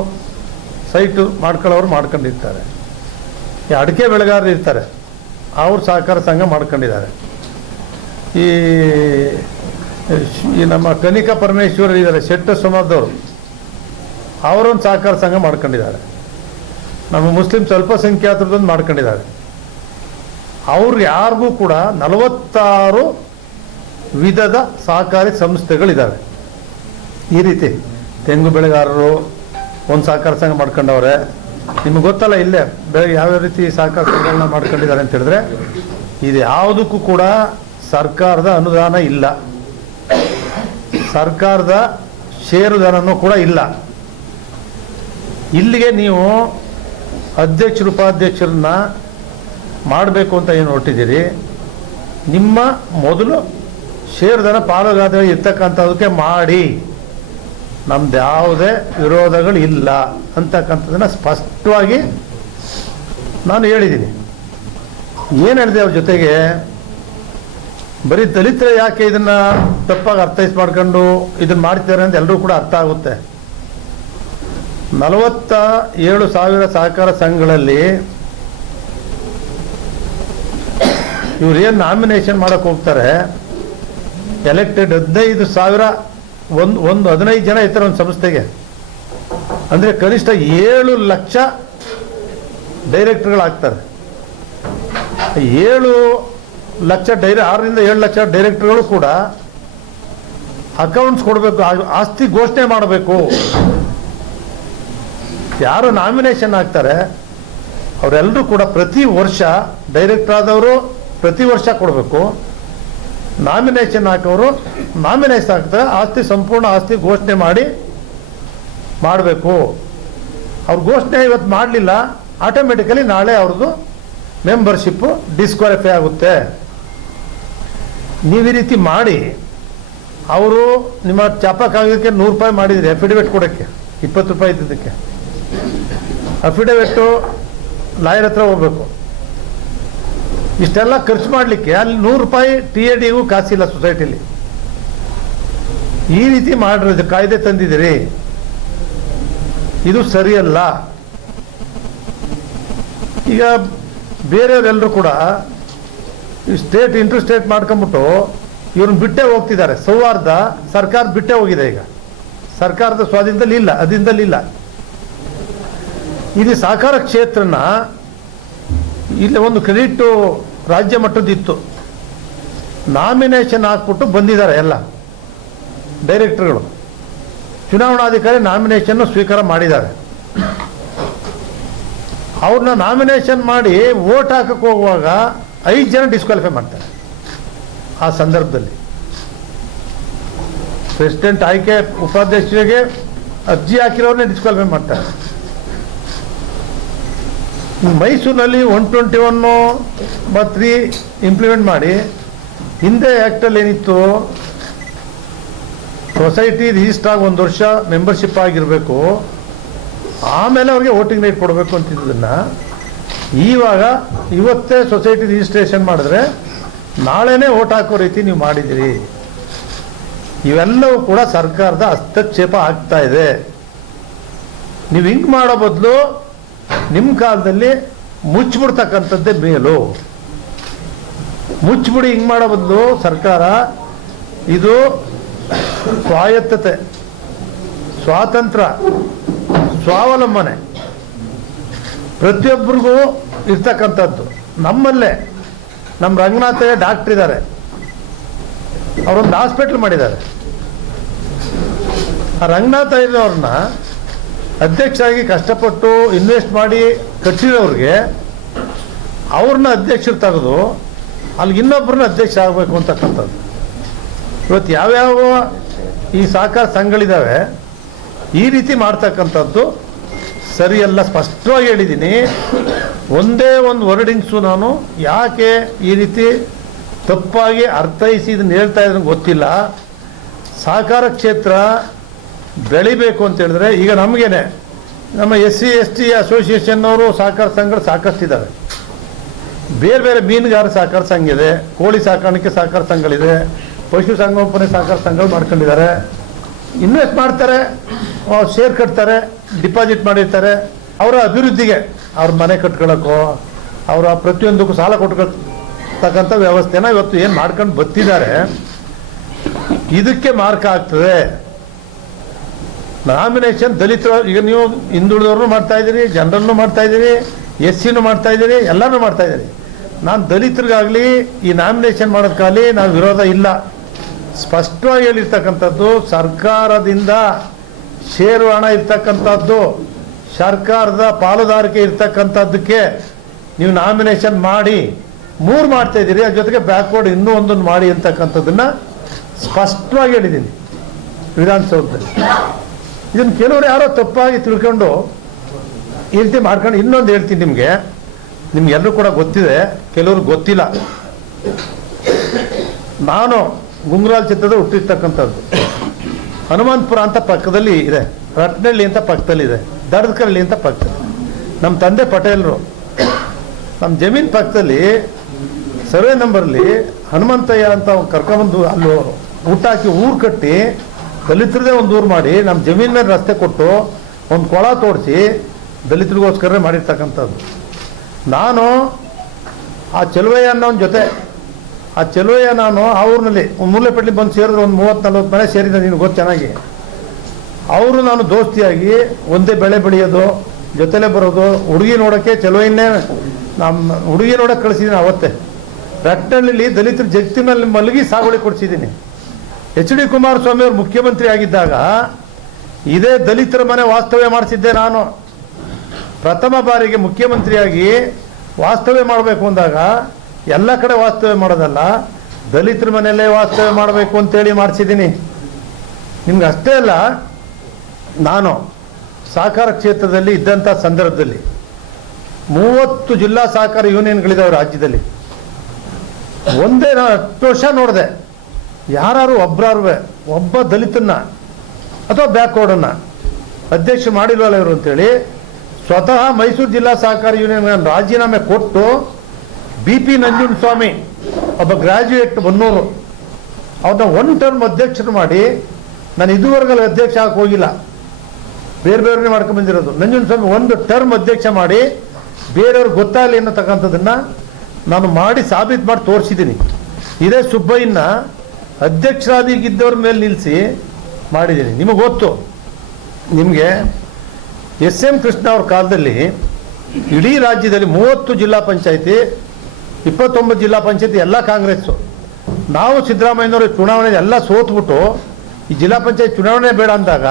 ಸೈಟು ಮಾಡ್ಕೊಳ್ಳೋರು ಮಾಡ್ಕೊಂಡಿರ್ತಾರೆ. ಈ ಅಡಿಕೆ ಬೆಳೆಗಾರರು ಇರ್ತಾರೆ. ಅವ್ರು ಸಹಕಾರ ಸಂಘ ಮಾಡ್ಕೊಂಡಿದ್ದಾರೆ. ಈ ಈ ನಮ್ಮ ಕನಿಕಾ ಪರಮೇಶ್ವರ್ ಇದ್ದಾರೆ ಶೆಟ್ಟ ಸಮಾಜದವರು ಅವರೊಂದು ಸಹಕಾರ ಸಂಘ ಮಾಡ್ಕೊಂಡಿದ್ದಾರೆ. ನಮ್ಮ ಮುಸ್ಲಿಂ ಸ್ವಲ್ಪ ಸಂಖ್ಯಾತರದೊಂದು ಮಾಡ್ಕೊಂಡಿದ್ದಾರೆ. ಅವ್ರು ಯಾರಿಗೂ ಕೂಡ ನಲವತ್ತಾರು ವಿಧದ ಸಹಕಾರಿ ಸಂಸ್ಥೆಗಳಿದ್ದಾವೆ ಈ ರೀತಿ ತೆಂಗು ಬೆಳೆಗಾರರು ಒಂದು ಸಹಕಾರ ಸಂಘ ಮಾಡ್ಕೊಂಡವ್ರೆ. ನಿಮ್ಗೆ ಗೊತ್ತಲ್ಲ ಇಲ್ಲೇ ಬೆಳೆ ಯಾವ್ಯಾವ ರೀತಿ ಸಹಕಾರ ಸಂಘಗಳನ್ನ ಮಾಡ್ಕೊಂಡಿದ್ದಾರೆ ಅಂತ ಹೇಳಿದ್ರೆ, ಇದು ಯಾವುದಕ್ಕೂ ಕೂಡ ಸರ್ಕಾರದ ಅನುದಾನ ಇಲ್ಲ. ಸರ್ಕಾರದ ಷೇರುದಾರನೂ ಕೂಡ ಇಲ್ಲ. ಇಲ್ಲಿಗೆ ನೀವು ಅಧ್ಯಕ್ಷರು, ಉಪಾಧ್ಯಕ್ಷರನ್ನ ಮಾಡಬೇಕು ಅಂತ ಏನು ಹೊರಟಿದ್ದೀರಿ? ನಿಮ್ಮ ಮೊದಲು ಷೇರುದಾರ ಪಾಲುಗಾರ ಇರ್ತಕ್ಕಂಥದಕ್ಕೆ ಮಾಡಿ. ನಮ್ದು ಯಾವುದೇ ವಿರೋಧಗಳು ಇಲ್ಲ ಅಂತಕ್ಕಂಥದ್ದನ್ನು ಸ್ಪಷ್ಟವಾಗಿ ನಾನು ಹೇಳಿದ್ದೀನಿ. ಏನು ಹೇಳಿದೆ ಅವ್ರ ಜೊತೆಗೆ? ಬರೀ ದಲಿತರು ಯಾಕೆ ಇದನ್ನ ತಪ್ಪಾಗಿ ಅರ್ಥೈಸ್ ಮಾಡ್ಕೊಂಡು ಇದನ್ನ ಮಾಡ್ತಿದ್ದಾರೆ ಅಂತ ಎಲ್ಲರೂ ಕೂಡ ಅರ್ಥ ಆಗುತ್ತೆ. ನಲವತ್ತ ಏಳು ಸಾವಿರ ಸಹಕಾರ ಸಂಘಗಳಲ್ಲಿ ಇವ್ರು ಏನು ನಾಮಿನೇಷನ್ ಮಾಡಕ್ ಹೋಗ್ತಾರೆ? ಎಲೆಕ್ಟೆಡ್ ಹದಿನೈದು ಸಾವಿರ, ಒಂದು ಒಂದು ಹದಿನೈದು ಜನ ಇರ್ತಾರೆ ಒಂದು ಸಂಸ್ಥೆಗೆ. ಅಂದರೆ ಕನಿಷ್ಠ ಏಳು ಲಕ್ಷ ಡೈರೆಕ್ಟರ್ಗಳಾಗ್ತಾರೆ. ಏಳು ಲಕ್ಷ ಡೈರೆ, ಆರರಿಂದ ಏಳು ಲಕ್ಷ ಡೈರೆಕ್ಟರ್ಗಳು ಕೂಡ ಅಕೌಂಟ್ಸ್ ಕೊಡಬೇಕು, ಆಸ್ತಿ ಘೋಷಣೆ ಮಾಡಬೇಕು. ಯಾರು ನಾಮಿನೇಷನ್ ಆಗ್ತಾರೆ ಅವರೆಲ್ಲರೂ ಕೂಡ ಪ್ರತಿ ವರ್ಷ ಡೈರೆಕ್ಟರ್ ಆದವರು ಪ್ರತಿ ವರ್ಷ ಕೊಡಬೇಕು. ನಾಮಿನೇಷನ್ ಹಾಕೋರು ನಾಮಿನೇಷನ್ ಆಗ್ತಾರೆ, ಆಸ್ತಿ ಸಂಪೂರ್ಣ ಆಸ್ತಿ ಘೋಷಣೆ ಮಾಡಿ ಮಾಡಬೇಕು. ಅವ್ರ ಘೋಷಣೆ ಇವತ್ತು ಮಾಡಲಿಲ್ಲ ಆಟೋಮೆಟಿಕಲಿ ನಾಳೆ ಅವ್ರದ್ದು ಮೆಂಬರ್ಶಿಪ್ಪು ಡಿಸ್ಕ್ವಾಲಿಫೈ ಆಗುತ್ತೆ. ನೀವು ಈ ರೀತಿ ಮಾಡಿ, ಅವರು ನಿಮ್ಮ ಚಾಪ ಕಾಗದಕ್ಕೆ ನೂರು ರೂಪಾಯಿ ಮಾಡಿದ್ರಿ ಅಫಿಡವಿಟ್ ಕೊಡೋಕ್ಕೆ, ಇಪ್ಪತ್ತು ರೂಪಾಯಿ ಇದ್ದಿದ್ದಕ್ಕೆ. ಅಫಿಡವಿಟ್ಟು ಲಾಯರ್ ಹತ್ರ ಹೋಗ್ಬೇಕು. ಇಷ್ಟೆಲ್ಲ ಖರ್ಚು ಮಾಡಲಿಕ್ಕೆ ಅಲ್ಲಿ ನೂರು ರೂಪಾಯಿ ಟಿ ಎ ಡಿಗೂ ಕಾಸಿಲ್ಲ ಸೊಸೈಟಿಲಿ. ಈ ರೀತಿ ಮಾಡಿರೋದು ಕಾಯ್ದೆ ತಂದಿದ್ದೀರಿ. ಇದು ಸರಿಯಲ್ಲ. ಈಗ ಬೇರೆಯವರೆಲ್ಲರೂ ಕೂಡ ಸ್ಟೇಟ್ ಇಂಟರ್ ಸ್ಟೇಟ್ ಮಾಡ್ಕೊಂಬಿಟ್ಟು ಇವ್ರನ್ನ ಬಿಟ್ಟೇ ಹೋಗ್ತಿದ್ದಾರೆ. ಸೌಹಾರ್ದ ಸರ್ಕಾರ ಬಿಟ್ಟೇ ಹೋಗಿದೆ ಈಗ. ಸರ್ಕಾರದ ಸ್ವಾಧೀನದಲ್ಲಿ ಇಲ್ಲ ಅದಿಂದಲ್ಲಿ ಇಲ್ಲ ಸಹಕಾರ ಕ್ಷೇತ್ರನ ಇಲ್ಲಿ ಒಂದು ಕ್ರೆಡಿಟ್ ರಾಜ್ಯ ಮಟ್ಟದಿತ್ತು ನಾಮಿನೇಷನ್ ಹಾಕ್ಬಿಟ್ಟು ಬಂದಿದ್ದಾರೆ ಎಲ್ಲ ಡೈರೆಕ್ಟರ್ಗಳು. ಚುನಾವಣಾಧಿಕಾರಿ ನಾಮಿನೇಷನ್ ಸ್ವೀಕಾರ ಮಾಡಿದ್ದಾರೆ. ಅವ್ರನ್ನ ನಾಮಿನೇಷನ್ ಮಾಡಿ ವೋಟ್ ಹಾಕಕ್ಕೆ ಹೋಗುವಾಗ ಐದು ಜನ ಡಿಸ್ಕ್ವಾಲಿಫೈ ಮಾಡ್ತಾರೆ ಆ ಸಂದರ್ಭದಲ್ಲಿ. ಪ್ರೆಸಿಡೆಂಟ್ ಆಯ್ಕೆ ಉಪಾಧ್ಯಕ್ಷರಿಗೆ ಅರ್ಜಿ ಹಾಕಿರೋರನ್ನೇ ಡಿಸ್ಕ್ವಾಲಿಫೈ ಮಾಡ್ತಾರೆ. ಮೈಸೂರಿನಲ್ಲಿ ಒನ್ ಟ್ವೆಂಟಿ ಒನ್ನು ಮತ್ತು ತ್ರೀ ಇಂಪ್ಲಿಮೆಂಟ್ ಮಾಡಿ, ಹಿಂದೆ ಆ್ಯಕ್ಟಲ್ಲಿ ಏನಿತ್ತು ಸೊಸೈಟಿ ರಿಜಿಸ್ಟರ್ ಆಗಿ ಒಂದು ವರ್ಷ ಮೆಂಬರ್ಶಿಪ್ ಆಗಿರಬೇಕು, ಆಮೇಲೆ ಅವ್ರಿಗೆ ವೋಟಿಂಗ್ ರೈಟ್ ಕೊಡಬೇಕು ಅಂತಿದ್ದನ್ನು ಈವಾಗ ಇವತ್ತೇ ಸೊಸೈಟಿ ರಿಜಿಸ್ಟ್ರೇಷನ್ ಮಾಡಿದ್ರೆ ನಾಳೆನೇ ವೋಟ್ ಹಾಕೋ ರೀತಿ ನೀವು ಮಾಡಿದಿರಿ ಇವೆಲ್ಲವೂ ಕೂಡ ಸರ್ಕಾರದ ಹಸ್ತಕ್ಷೇಪ ಆಗ್ತಾ ಇದೆ. ನೀವು ಹಿಂಗೆ ಮಾಡೋ ಬದಲು ನಿಮ್ಮ ಕಾಲದಲ್ಲಿ ಮುಚ್ಚಿಬಿಡ್ತಕ್ಕಂಥದ್ದೇ ಮೇಲು. ಮುಚ್ಚಿಬಿಡಿ, ಹಿಂಗೆ ಮಾಡೋ ಬದಲು ಸರ್ಕಾರ ಇದು ಸ್ವಾಯತ್ತತೆ ಸ್ವಾತಂತ್ರ್ಯ ಸ್ವಾವಲಂಬನೆ. ಪ್ರತಿಯೊಬ್ಬರಿಗೂ ಇರ್ತಕ್ಕಂಥದ್ದು. ನಮ್ಮಲ್ಲೇ ನಮ್ಮ ರಂಗನಾಥಯ್ಯ ಡಾಕ್ಟ್ರ್ ಇದ್ದಾರೆ. ಅವರೊಂದು ಹಾಸ್ಪಿಟ್ಲ್ ಮಾಡಿದ್ದಾರೆ. ಆ ರಂಗನಾಥ ಅವ್ರನ್ನ ಅಧ್ಯಕ್ಷರಾಗಿ ಕಷ್ಟಪಟ್ಟು ಇನ್ವೆಸ್ಟ್ ಮಾಡಿ ಕಟ್ಟಿರೋರಿಗೆ ಅವ್ರನ್ನ ಅಧ್ಯಕ್ಷರು ತೆಗೆದು ಅಲ್ಲಿಗೆ ಇನ್ನೊಬ್ಬರನ್ನ ಅಧ್ಯಕ್ಷ ಆಗಬೇಕು ಅಂತಕ್ಕಂಥದ್ದು. ಇವತ್ತು ಯಾವ್ಯಾವ ಈ ಸಹಕಾರ ಸಂಘಗಳಿದ್ದಾವೆ, ಈ ರೀತಿ ಮಾಡ್ತಕ್ಕಂಥದ್ದು ಸರಿಯಲ್ಲ, ಸ್ಪಷ್ಟವಾಗಿ ಹೇಳಿದ್ದೀನಿ. ಒಂದೇ ಒಂದು ವರ್ಡಿಂಗ್ಸು ನಾನು ಯಾಕೆ ಈ ರೀತಿ ತಪ್ಪಾಗಿ ಅರ್ಥೈಸಿ ಇದನ್ನು ಹೇಳ್ತಾ ಇದ್ದಂಗೆ ಗೊತ್ತಿಲ್ಲ. ಸಹಕಾರ ಕ್ಷೇತ್ರ ಬೆಳಿಬೇಕು ಅಂತ ಹೇಳಿದ್ರೆ ಈಗ ನಮಗೇನೆ. ನಮ್ಮ ಎಸ್ ಸಿ, ಎಸ್ ಟಿ ಅಸೋಸಿಯೇಷನ್ನವರು ಸಹಕಾರ ಸಂಘಗಳು ಸಾಕಷ್ಟಿದ್ದಾವೆ ಬೇರೆ ಬೇರೆ ಮೀನುಗಾರ ಸಹಕಾರ ಸಂಘ ಇದೆ, ಕೋಳಿ ಸಾಕಾಣಿಕೆ ಸಹಕಾರ ಸಂಘಗಳಿದೆ, ಪಶು ಸಂಗೋಪನೆ ಸಹಕಾರ ಸಂಘಗಳು ಮಾಡ್ಕೊಂಡಿದ್ದಾರೆ. ಇನ್ವೆಸ್ಟ್ ಮಾಡ್ತಾರೆ ಶೇರ್ ಕಟ್ತಾರೆ ಡಿಪಾಸಿಟ್ ಮಾಡಿರ್ತಾರೆ. ಅವರ ಅಭಿವೃದ್ಧಿಗೆ ಅವ್ರ ಮನೆ ಕಟ್ಕೊಳ್ಳೋಕ್ಕೋ ಅವರ ಪ್ರತಿಯೊಂದಕ್ಕೂ ಸಾಲ ಕೊಟ್ಕೊಳ್ತಕ್ಕಂಥ ವ್ಯವಸ್ಥೆನ ಇವತ್ತು ಏನು ಮಾಡ್ಕೊಂಡು ಬರ್ತಿದ್ದಾರೆ, ಇದಕ್ಕೆ ಮಾರ್ಕ್ ಆಗ್ತದೆ. ನಾಮಿನೇಷನ್ ದಲಿತರು ಈಗ ನೀವು ಹಿಂದುಳಿದವ್ರನ್ನೂ ಮಾಡ್ತಾ ಇದ್ದೀರಿ ಜನರಲ್ನು ಮಾಡ್ತಾ ಇದ್ದೀರಿ ಎಸ್ ಸಿನೂ ಮಾಡ್ತಾ ಇದ್ದೀರಿ ಎಲ್ಲರೂ ಮಾಡ್ತಾ ಇದ್ದೀರಿ. ನಾನು ದಲಿತರಿಗಾಗಲಿ ಈ ನಾಮಿನೇಷನ್ ಮಾಡೋದಕ್ಕಾಗಲಿ ನಾವು ವಿರೋಧ ಇಲ್ಲ. ಸ್ಪಷ್ಟವಾಗಿ ಹೇಳಿರ್ತಕ್ಕಂಥದ್ದು, ಸರ್ಕಾರದಿಂದ ಷೇರು ಹಣ ಇರ್ತಕ್ಕಂಥದ್ದು, ಸರ್ಕಾರದ ಪಾಲುದಾರಿಕೆ ಇರ್ತಕ್ಕಂಥದ್ದಕ್ಕೆ ನೀವು ನಾಮಿನೇಷನ್ ಮಾಡಿ, ಮೂರು ಮಾಡ್ತಾ ಇದ್ದೀರಿ ಅದ್ರ ಜೊತೆಗೆ ಬ್ಯಾಕ್ವರ್ಡ್ ಇನ್ನೂ ಒಂದೊಂದು ಮಾಡಿ ಅಂತಕ್ಕಂಥದ್ದನ್ನು ಸ್ಪಷ್ಟವಾಗಿ ಹೇಳಿದ್ದೀನಿ ವಿಧಾನಸೌಧದಲ್ಲಿ. ಇದನ್ನು ಕೆಲವರು ಯಾರೋ ತಪ್ಪಾಗಿ ತಿಳ್ಕೊಂಡು ಈ ರೀತಿ ಮಾಡ್ಕೊಂಡು ಇನ್ನೊಂದು ಹೇಳ್ತೀನಿ ನಿಮಗೆ. ನಿಮ್ಗೆಲ್ಲರೂ ಕೂಡ ಗೊತ್ತಿದೆ ಕೆಲವ್ರಿಗೆ ಗೊತ್ತಿಲ್ಲ. ನಾನು ಗುಂಗ್ರಾಲ್ ಚಿತ್ರದ ಹುಟ್ಟಿರ್ತಕ್ಕಂಥದ್ದು. ಹನುಮಂತಪುರ ಅಂತ ಪಕ್ಕದಲ್ಲಿ ಇದೆ ರಟ್ನಳ್ಳಿ ಅಂತ ಪಕ್ಕದಲ್ಲಿ ಇದೆ ದರ್ದಕರಳ್ಳಿ ಅಂತ ಪಕ್ಕದಲ್ಲಿ. ನಮ್ಮ ತಂದೆ ಪಟೇಲರು, ನಮ್ಮ ಜಮೀನ್ ಪಕ್ಕದಲ್ಲಿ ಸರ್ವೆ ನಂಬರ್ಲಿ ಹನುಮಂತಯ್ಯ ಅಂತ ಕರ್ಕೊಂಡ್ಬಂದು ಅಲ್ಲಿ ಊಟ ಹಾಕಿ ಊರು ಕಟ್ಟಿ ದಲಿತರದೇ ಒಂದು ದೂರು ಮಾಡಿ ನಮ್ಮ ಜಮೀನ್ ಮೇಲೆ ರಸ್ತೆ ಕೊಟ್ಟು ಒಂದು ಕೊಳ ತೋಡಿಸಿ ದಲಿತರಿಗೋಸ್ಕರ ಮಾಡಿರ್ತಕ್ಕಂಥದ್ದು. ನಾನು ಆ ಚೆಲುವಯ ಅನ್ನೋ ಒಂದು ಜೊತೆ, ಆ ಚೆಲುವಯ್ಯ ನಾನು ಆ ಊರಿನಲ್ಲಿ ಮೂಲೆಪಟ್ಲಿ ಬಂದು ಸೇರಿದ್ರೆ ಒಂದು ಮೂವತ್ತು ನಲ್ವತ್ತು ಮನೆ ಸೇರಿದ ನಿನಗೆ ಗೊತ್ತು ಚೆನ್ನಾಗಿ. ಅವರು ನಾನು ದೋಸ್ತಿಯಾಗಿ ಒಂದೇ ಬೆಳೆ ಬೆಳೆಯೋದು, ಜೊತೆಲೇ ಬರೋದು, ಹುಡುಗಿ ನೋಡೋಕ್ಕೆ ಚೆಲುವೆಯನ್ನೇ ನಮ್ಮ ಹುಡುಗಿ ನೋಡೋಕೆ ಕಳಿಸಿದ್ದೀನಿ ಅವತ್ತೇ. ರಟ್ನಳ್ಳಿಲಿ ದಲಿತರು ಜಗತ್ತಿನಲ್ಲಿ ಮಲಗಿ ಸಾಗುವಳಿ ಕೊಡಿಸಿದ್ದೀನಿ ಎಚ್ ಡಿ ಕುಮಾರಸ್ವಾಮಿ ಅವರು ಮುಖ್ಯಮಂತ್ರಿ ಆಗಿದ್ದಾಗ ಇದೇ ದಲಿತರ ಮನೆ ವಾಸ್ತವ್ಯ ಮಾಡಿಸಿದ್ದೆ ನಾನು. ಪ್ರಥಮ ಬಾರಿಗೆ ಮುಖ್ಯಮಂತ್ರಿಯಾಗಿ ವಾಸ್ತವ್ಯ ಮಾಡಬೇಕು ಅಂದಾಗ ಎಲ್ಲ ಕಡೆ ವಾಸ್ತವ್ಯ ಮಾಡೋದಲ್ಲ, ದಲಿತರ ಮನೆಯಲ್ಲೇ ವಾಸ್ತವ್ಯ ಮಾಡಬೇಕು ಅಂತೇಳಿ ಮಾಡಿಸಿದ್ದೀನಿ. ನಿಮ್ಗೆ ಅಷ್ಟೇ ಅಲ್ಲ, ನಾನು ಸಹಕಾರ ಕ್ಷೇತ್ರದಲ್ಲಿ ಇದ್ದಂಥ ಸಂದರ್ಭದಲ್ಲಿ ಮೂವತ್ತು ಜಿಲ್ಲಾ ಸಹಕಾರ ಯೂನಿಯನ್ಗಳಿದಾವೆ ರಾಜ್ಯದಲ್ಲಿ. ಒಂದೇ ನಾನು ಹತ್ತು ವರ್ಷ ನೋಡಿದೆ. ಯಾರು ಒಬ್ಬರಾರು ಒಬ್ಬ ದಲಿತನ್ನ ಅಥವಾ ಬ್ಯಾಕ್ವರ್ಡನ್ನ ಅಧ್ಯಕ್ಷ ಮಾಡಿಲ್ವಲ್ಲ ಇವರು ಅಂತೇಳಿ, ಸ್ವತಃ ಮೈಸೂರು ಜಿಲ್ಲಾ ಸಹಕಾರ ಯೂನಿಯನ್ ರಾಜೀನಾಮೆ ಕೊಟ್ಟು ಬಿ ಪಿ ನಂಜುಂಡಸ್ವಾಮಿ ಒಬ್ಬ ಗ್ರಾಜ್ಯುಯೇಟ್ ಬನ್ನೂರು. ಅವ್ರನ್ನ ಒನ್ ಟರ್ಮ್ ಅಧ್ಯಕ್ಷರು ಮಾಡಿ ನಾನು ಇದುವರೆಗೂ ಅಧ್ಯಕ್ಷ ಆಗಕ್ಕೆ ಹೋಗಿಲ್ಲ. ಬೇರೆ ಬೇರೆ ಮಾಡ್ಕೊಂಡು ಬಂದಿರೋದು. ನಂಜುಂಡಸ್ವಾಮಿ ಒಂದು ಟರ್ಮ್ ಅಧ್ಯಕ್ಷ ಮಾಡಿ ಬೇರೆಯವ್ರಿಗೆ ಗೊತ್ತಾಗಲಿ ಅನ್ನತಕ್ಕಂಥದ್ದನ್ನ ನಾನು ಮಾಡಿ ಸಾಬೀತು ಮಾಡಿ ತೋರಿಸಿದ್ದೀನಿ. ಇದೇ ಸುಬ್ಬಯ್ಯನ ಅಧ್ಯಕ್ಷರಾದಿಗಿದ್ದವ್ರ ಮೇಲೆ ನಿಲ್ಲಿಸಿ ಮಾಡಿದ್ದೀನಿ. ನಿಮಗೆ ಗೊತ್ತು. ನಿಮಗೆ ಎಸ್ ಎಂ ಕೃಷ್ಣ ಅವ್ರ ಕಾಲದಲ್ಲಿ ಇಡೀ ರಾಜ್ಯದಲ್ಲಿ ಮೂವತ್ತು ಜಿಲ್ಲಾ ಪಂಚಾಯತಿ, ಇಪ್ಪತ್ತೊಂಬತ್ತು ಜಿಲ್ಲಾ ಪಂಚಾಯತಿ ಎಲ್ಲ ಕಾಂಗ್ರೆಸ್ಸು. ನಾವು ಸಿದ್ದರಾಮಯ್ಯನವರು ಚುನಾವಣೆ ಎಲ್ಲ ಸೋತ್ಬಿಟ್ಟು ಈ ಜಿಲ್ಲಾ ಪಂಚಾಯತ್ ಚುನಾವಣೆ ಬೇಡ ಅಂದಾಗ